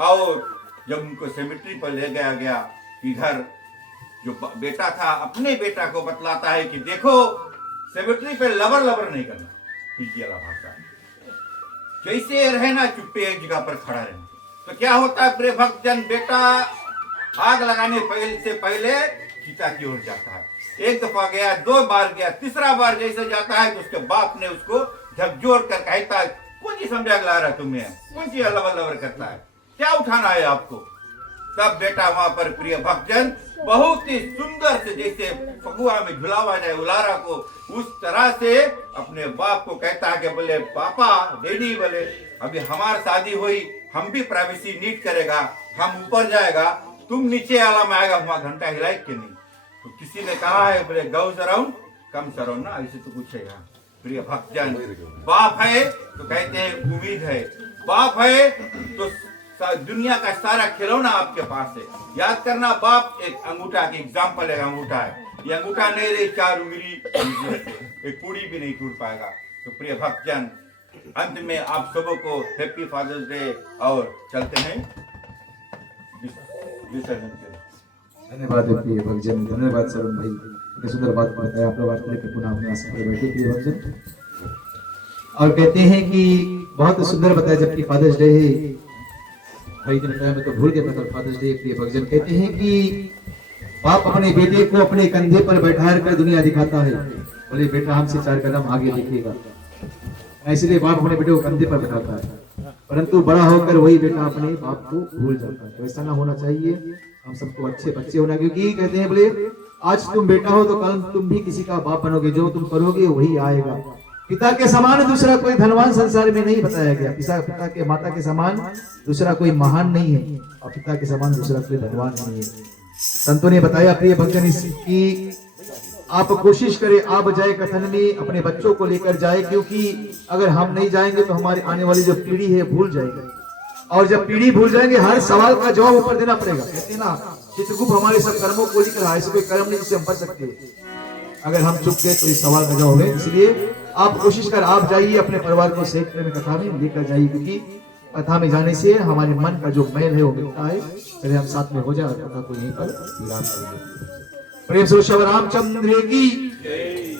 और जब उनको सेमेट्री पर ले गया, इधर जो बेटा था अपने बेटा को बतलाता है कि देखो सेमेट्री पे लबर नहीं करना, हिंदी वाला भाषा, जैसे रहना चुप्पे एक जगह पर खड़ा रहना। तो क्या होता है प्रिय भक्तजन, बेटा आग लगाने से पहले चिता की ओर जाता है। एक दफा गया, 2 बार गया, तीसरा बार जैसे जाता है तो उसके बाप ने उसको झकझोर कर कहता है, कौन सी समझा ला रहा तुम्हें, कौन सी लबर करता है, क्या उठाना है आपको। तब बेटा वहां पर प्रिय भक्तजन बहुत ही सुंदर से, जैसे फगुआ में झुलावा जाए उलारा को, उस तरह से अपने बाप को कहता है कि बोले पापा डैडी, बोले अभी हमारी शादी हुई, हम भी प्राइवेसी नीड करेगा, हम ऊपर जाएगा, तुम नीचे आला में आएगा, वहां घंटा हिलाई के नहीं। तो किसी ने कहा है बोले गौ सराउंड कम सराउंड ना, ऐसे तो कुछ है। प्रिय भक्तजन, बाप है तो कहते हैं उम्मीद है, बाप है तो दुनिया का सारा खिलौना आपके पास है। याद करना, बाप एक अंगूठा की एग्जाम्पल है, अंगूठा है, ये अंगूठा नहीं रही 4 उंगली, एक पूरी भी नहीं टूट पाएगा। तो प्रिय भक्तजन, अंत में आप सबों को हैप्पी फादर्स डे, और चलते हैं विसर्जन के धन्यवाद प्रिय भक्तजन, धन्यवाद सरुण भाई, इतनी सुंदर बात बताया। आप लोग बात लेकर पुनः अपने आसन पर बैठे प्रिय भक्तजन। और कहते हैं कि बहुत सुंदर बताया, जबकि फादर्स डे है भाई ने बताया, मैं तो भूल गया था फादर्स डे। प्रिय भक्तजन कहते हैं कि बाप अपने बेटे को अपने कंधे पर बैठा कर दुनिया दिखाता है, बोले बेटा हमसे 4 कदम आगे दिखेगा, इसलिए बाप अपने बेटे को कंधे पर बैठाता है, परंतु बड़ा होकर वही बेटा अपने बाप को भूल जाता है। तो ऐसा ना होना चाहिए, हम सबको अच्छे बच्चे होना, क्योंकि कहते हैं बोले आज तुम बेटा हो तो कल तुम भी किसी का बाप बनोगे, जो तुम करोगे वही आएगा। पिता के समान दूसरा कोई धनवान संसार में नहीं बताया गया, पिता के माता के समान दूसरा कोई महान नहीं है, और पिता के समान दूसरा कोई धनवान नहीं है। संतों ने बताया प्रिय भक्तजन इसकी आप कोशिश करें, आप जाए कथन में अपने बच्चों को लेकर जाए, क्योंकि अगर हम नहीं जाएंगे तो हमारी आने वाली जो पीढ़ी है भूल जाएगी, और जब पीढ़ी भूल जाएंगे हर सवाल का जवाब ऊपर देना पड़ेगा। कहते हैं ना चित्रगुप्त हमारे सब कर्मों को लिख रहा है, ऐसे कोई कर्म नहीं जिससे हम बच सकते हैं, अगर हम चुप गए तो इस सवाल का जवाब है। इसलिए आप कोशिश कर आप जाइए, अपने परिवार को सेक्टर में कथा में लेकर जाइए, क्योंकि कथा में जाने से हमारे मन का जो मैल है वो मिटता है। पहले हम साथ में हो जाए और कथा को यहीं पर विराम करेंगे। प्रेम से श्री रामचंद्र की Yeah.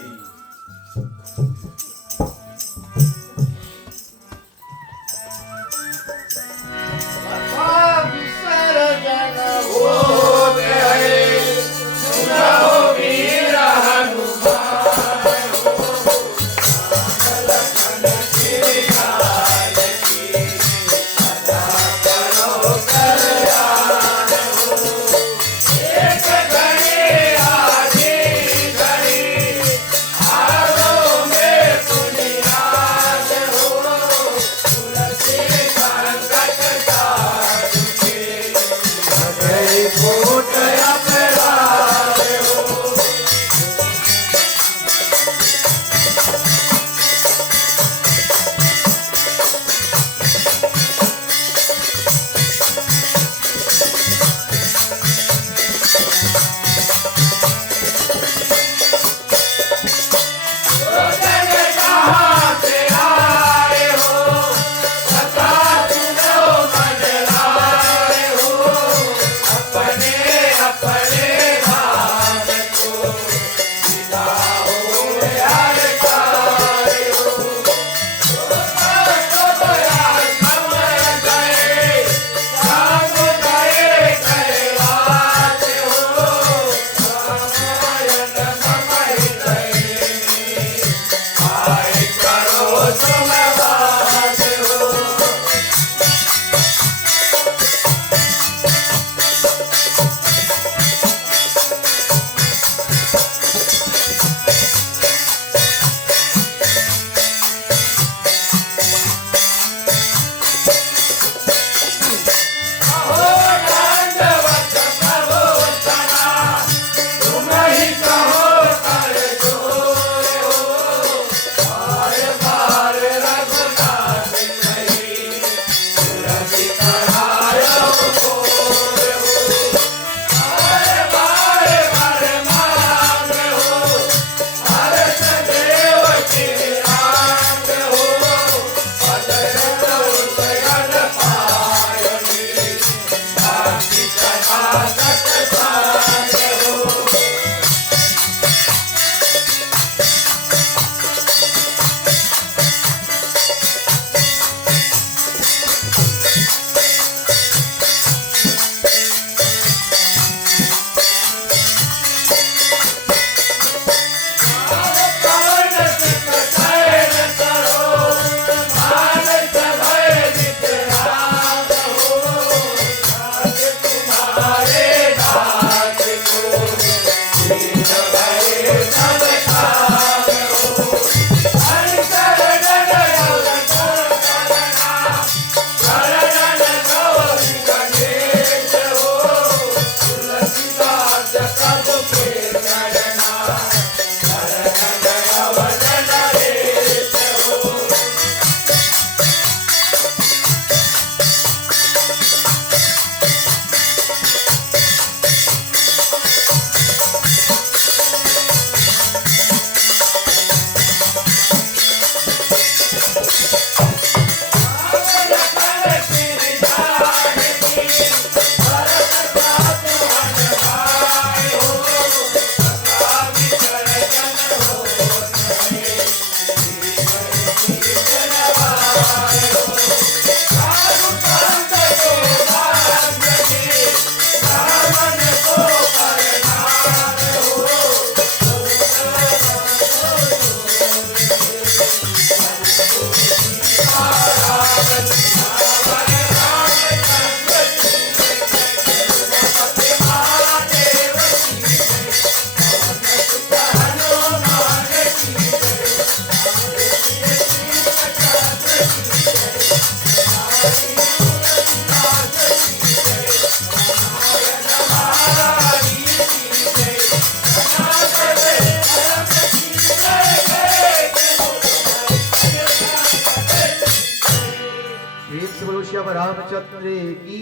रामचंद्र की।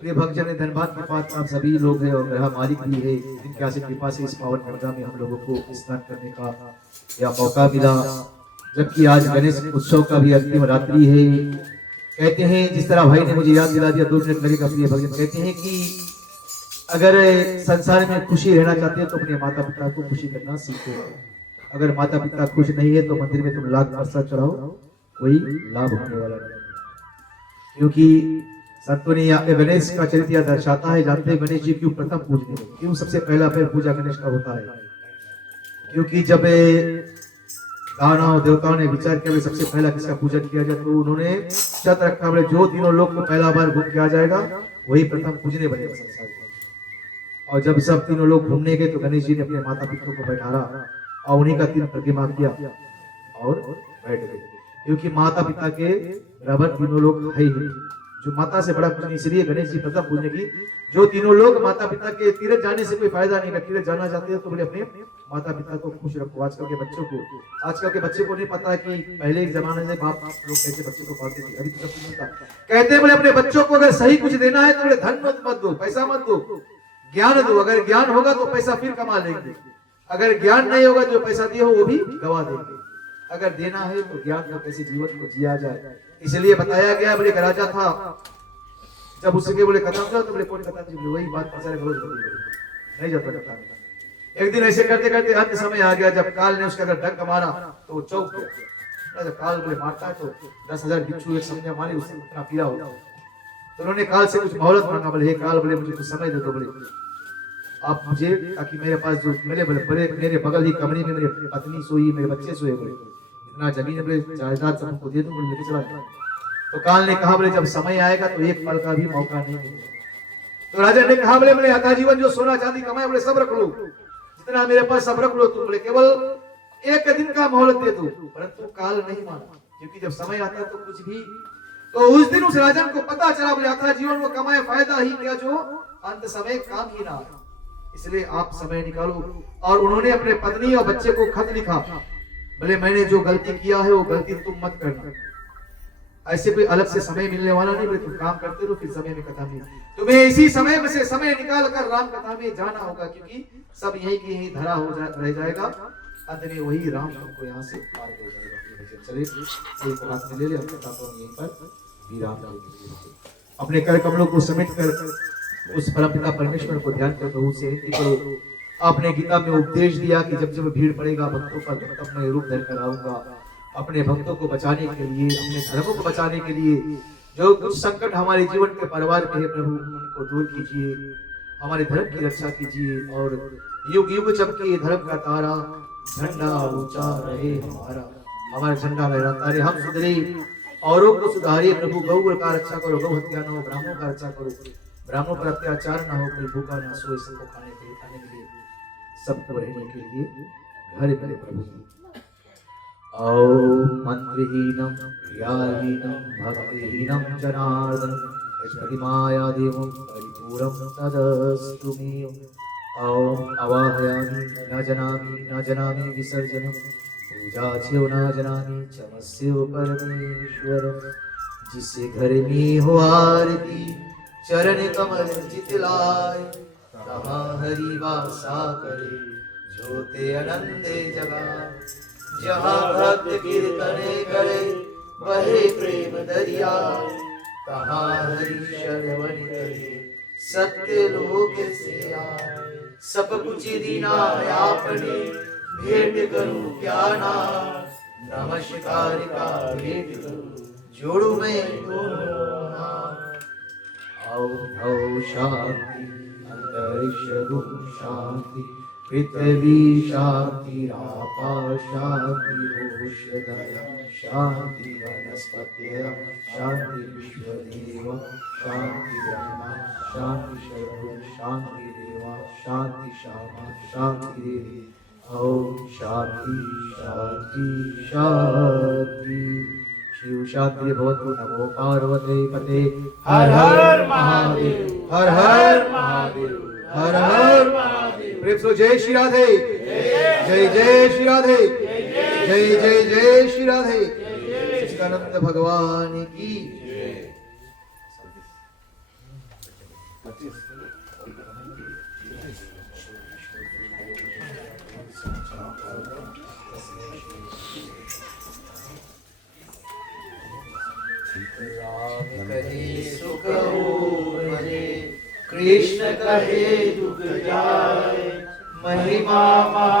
प्रिय भक्तजन, धन्यवाद के पात्र आप सभी लोग हैं और ग्रह मालिक भी है, जिनके आशीष कृपा से इस पावन गंगा में हम लोगों को स्नान करने का यह मौका मिला, जबकि आज गणेश उत्सव का भी अंतिम रात्रि है। कहते हैं, जिस तरह भाई ने मुझे याद दिला दिया 2 मिनट लगेगा, प्रिय भक्तजन, कहते हैं कि अगर संसार में खुशी रहना चाहते हो तो अपने माता पिता को खुशी करना सीखो। अगर माता पिता खुश नहीं है तो मंदिर में तुम लाख प्रसाद चढ़ाओ, कोई लाभ होने वाला नहीं। क्योंकि संतों ने गणेश का चरित्र यह दर्शाता है। जानते हैं गणेश जी क्यों प्रथम पूजने, क्यों सबसे पहला पैर पूजा गणेश का होता है? क्योंकि जब दानव देवताओं ने विचार किया सबसे पहला किसका पूजन किया जाए, तो उन्होंने शर्त रखा, बोले जो तीनों लोग को पहला बार घूम के आ जाएगा वही प्रथम पूजने बनेगा संसार में। और जब सब तीनों लोग घूमने गए तो गणेश जी ने अपने माता पिता को बैठाया और उन्हीं का 3 प्रतिमा किया और बैठ गए। क्योंकि माता पिता के बराबर तीनों लोग है ही नहीं, जो माता से बड़ा कुछ नहीं। इसलिए गणेश जी प्रथम पूजने की, जो तीनों लोग माता पिता के तीर्थ जाने से कोई फायदा नहीं, तीर्थ जाना चाहते हैं तो बोले अपने माता पिता को खुश रखो। आजकल के बच्चों को, आजकल के बच्चे को नहीं पता कि पहले के जमाने में बाप लोग कैसे बच्चे को पालते थे। अभी तो सब कुछ कहते हैं, बोले अपने बच्चों को अगर सही कुछ देना है तो बोले धन मत दो, पैसा मत दो, ज्ञान दो। अगर ज्ञान होगा तो पैसा फिर कमा लेंगे, अगर ज्ञान नहीं होगा जो पैसा दिए हो वो भी गवा देंगे। अगर देना है तो ज्ञान का कैसे जीवन को जिया जाए, इसलिए बताया गया। बोले राजा था, जब उसके बोले खत्म करो तो बोले कौन खत्म, वही बात रोज नहीं जाता करता। एक दिन ऐसे करते करते अंत समय आ गया, जब काल ने उसका अगर डंक मारा तो वो चौक गया। जब काल बोले मारता है तो 10,000 बिच्छू एक समय मारे, उससे उतना पीड़ा होगा। तो उन्होंने काल से कुछ मोहलत मांगा। बोले हे काल, बोले मुझे कुछ समय दे दो, बोले आप मुझे, ताकि मेरे पास जो मेरे बगल ही कमरे में मेरी पत्नी सोई, मेरे बच्चे सोए, बोले इतना जमीन बोले जायदाद सब उनको दे दूं, बोले लेके चला जाओ। तो काल ने कहा, बोले जब समय आएगा तो एक पल का भी मौका नहीं मिलेगा। तो राजा ने कहा, बोले मैंने आधा जीवन जो सोना चांदी कमाया बोले सब रख लो, जितना मेरे पास सब रख लो तुम, बोले केवल एक दिन का मोहलत दे दो। परंतु काल नहीं माना, क्योंकि जब समय आता है तो कुछ भी। तो उस दिन उस राजन को पता चला, बोले आधा जीवन वो कमाए फायदा ही क्या, जो अंत समय काम ही ना आए। इसलिए आप समय निकालो। और उन्होंने अपने पत्नी और बच्चे को खत लिखा, बोले मैंने जो गलती किया है वो गलती तुम मत करना। ऐसे कोई अलग से समय मिलने वाला नहीं, बोले तुम काम करते रहो, फिर समय में कथा नहीं, तुम्हें इसी समय में से समय निकाल कर राम कथा में जाना होगा, क्योंकि सब यही की यही धरा रह जाएगा। अंत में वही राम को यहाँ से पार कर जाएगा। चलिए एक बात ले ले, हम कथा को यहीं पर विराम देंगे। अपने कर कमलों को समेट कर उस परमपिता परमेश्वर को ध्यान कर प्रभु से विनती करो। आपने गीता में उपदेश दिया कि जब जब भीड़ पड़ेगा भक्तों पर तब मैं रूप धर कर आऊंगा। अपने भक्तों को बचाने के लिए, अपने धर्मों को बचाने के लिए जो कुछ संकट हमारे जीवन के परिवार के प्रभु उनको दूर कीजिए, हमारे धर्म की रक्षा कीजिए और युग युग चमके धर्म का तारा, झंडा ऊंचा रहे हमारा, हमारा झंडा लहराता रहे। हम सुधरे, औरों को सुधारे प्रभु। गौ का रक्षा करो, गौ हत्या न हो, ब्राह्मणों का रक्षा करो, ब्राह्मणों पर अत्याचार न हो, कोई भूखा ना सोए, सबको खाने के लिए, सबको रहने के लिए घर मेरे प्रभु। ओम मंत्रहीनम क्रियाहीनम भक्तिहीनम जनार्दन यज्ञमाया देवं परिपूरं तदस्तु मे। ओम अवाहयामि न जनामि विसर्जनम, पूजाच्यो न जनामि चमस्यो परमेश्वरम। जिसे घर में हो आरती चरण कमल जितलाय, तहाँ हरि वासा करे ज्योति अनंदे जगाए। जहाँ भक्त कीर्तन करे बहे प्रेम दरिया, तहाँ हरि श्रवण करे सत्य लोक से आए। सब कुछ दीना आपने भेंट करूं क्या नाथ, नमस्कार का भेंट करूं जोड़ू मैं दोनों हाथ। औ शांति अंतरिक्ष शांति, पृथ्वी शांति रापा शांति, रोषदया शांति, वनस्पतय शांति, विश्वदेव शांति, ब्रह्मा शांति, शर्व शांति, देवा शांति, श्यामा शांति देवी। ओम शांति शांति शांति। शिव शांति भवतु। नमो पार्वती पते। हर हर महादेव, हर हर महादेव, हर हर महादेव। प्रेम से जय श्री राधे, जय जय श्री राधे, जय जय जय श्री राधे। सच्चिदानंद भगवान की राम कहे सुख हो मुझे, कृष्ण कहे दुख जाए, महिमा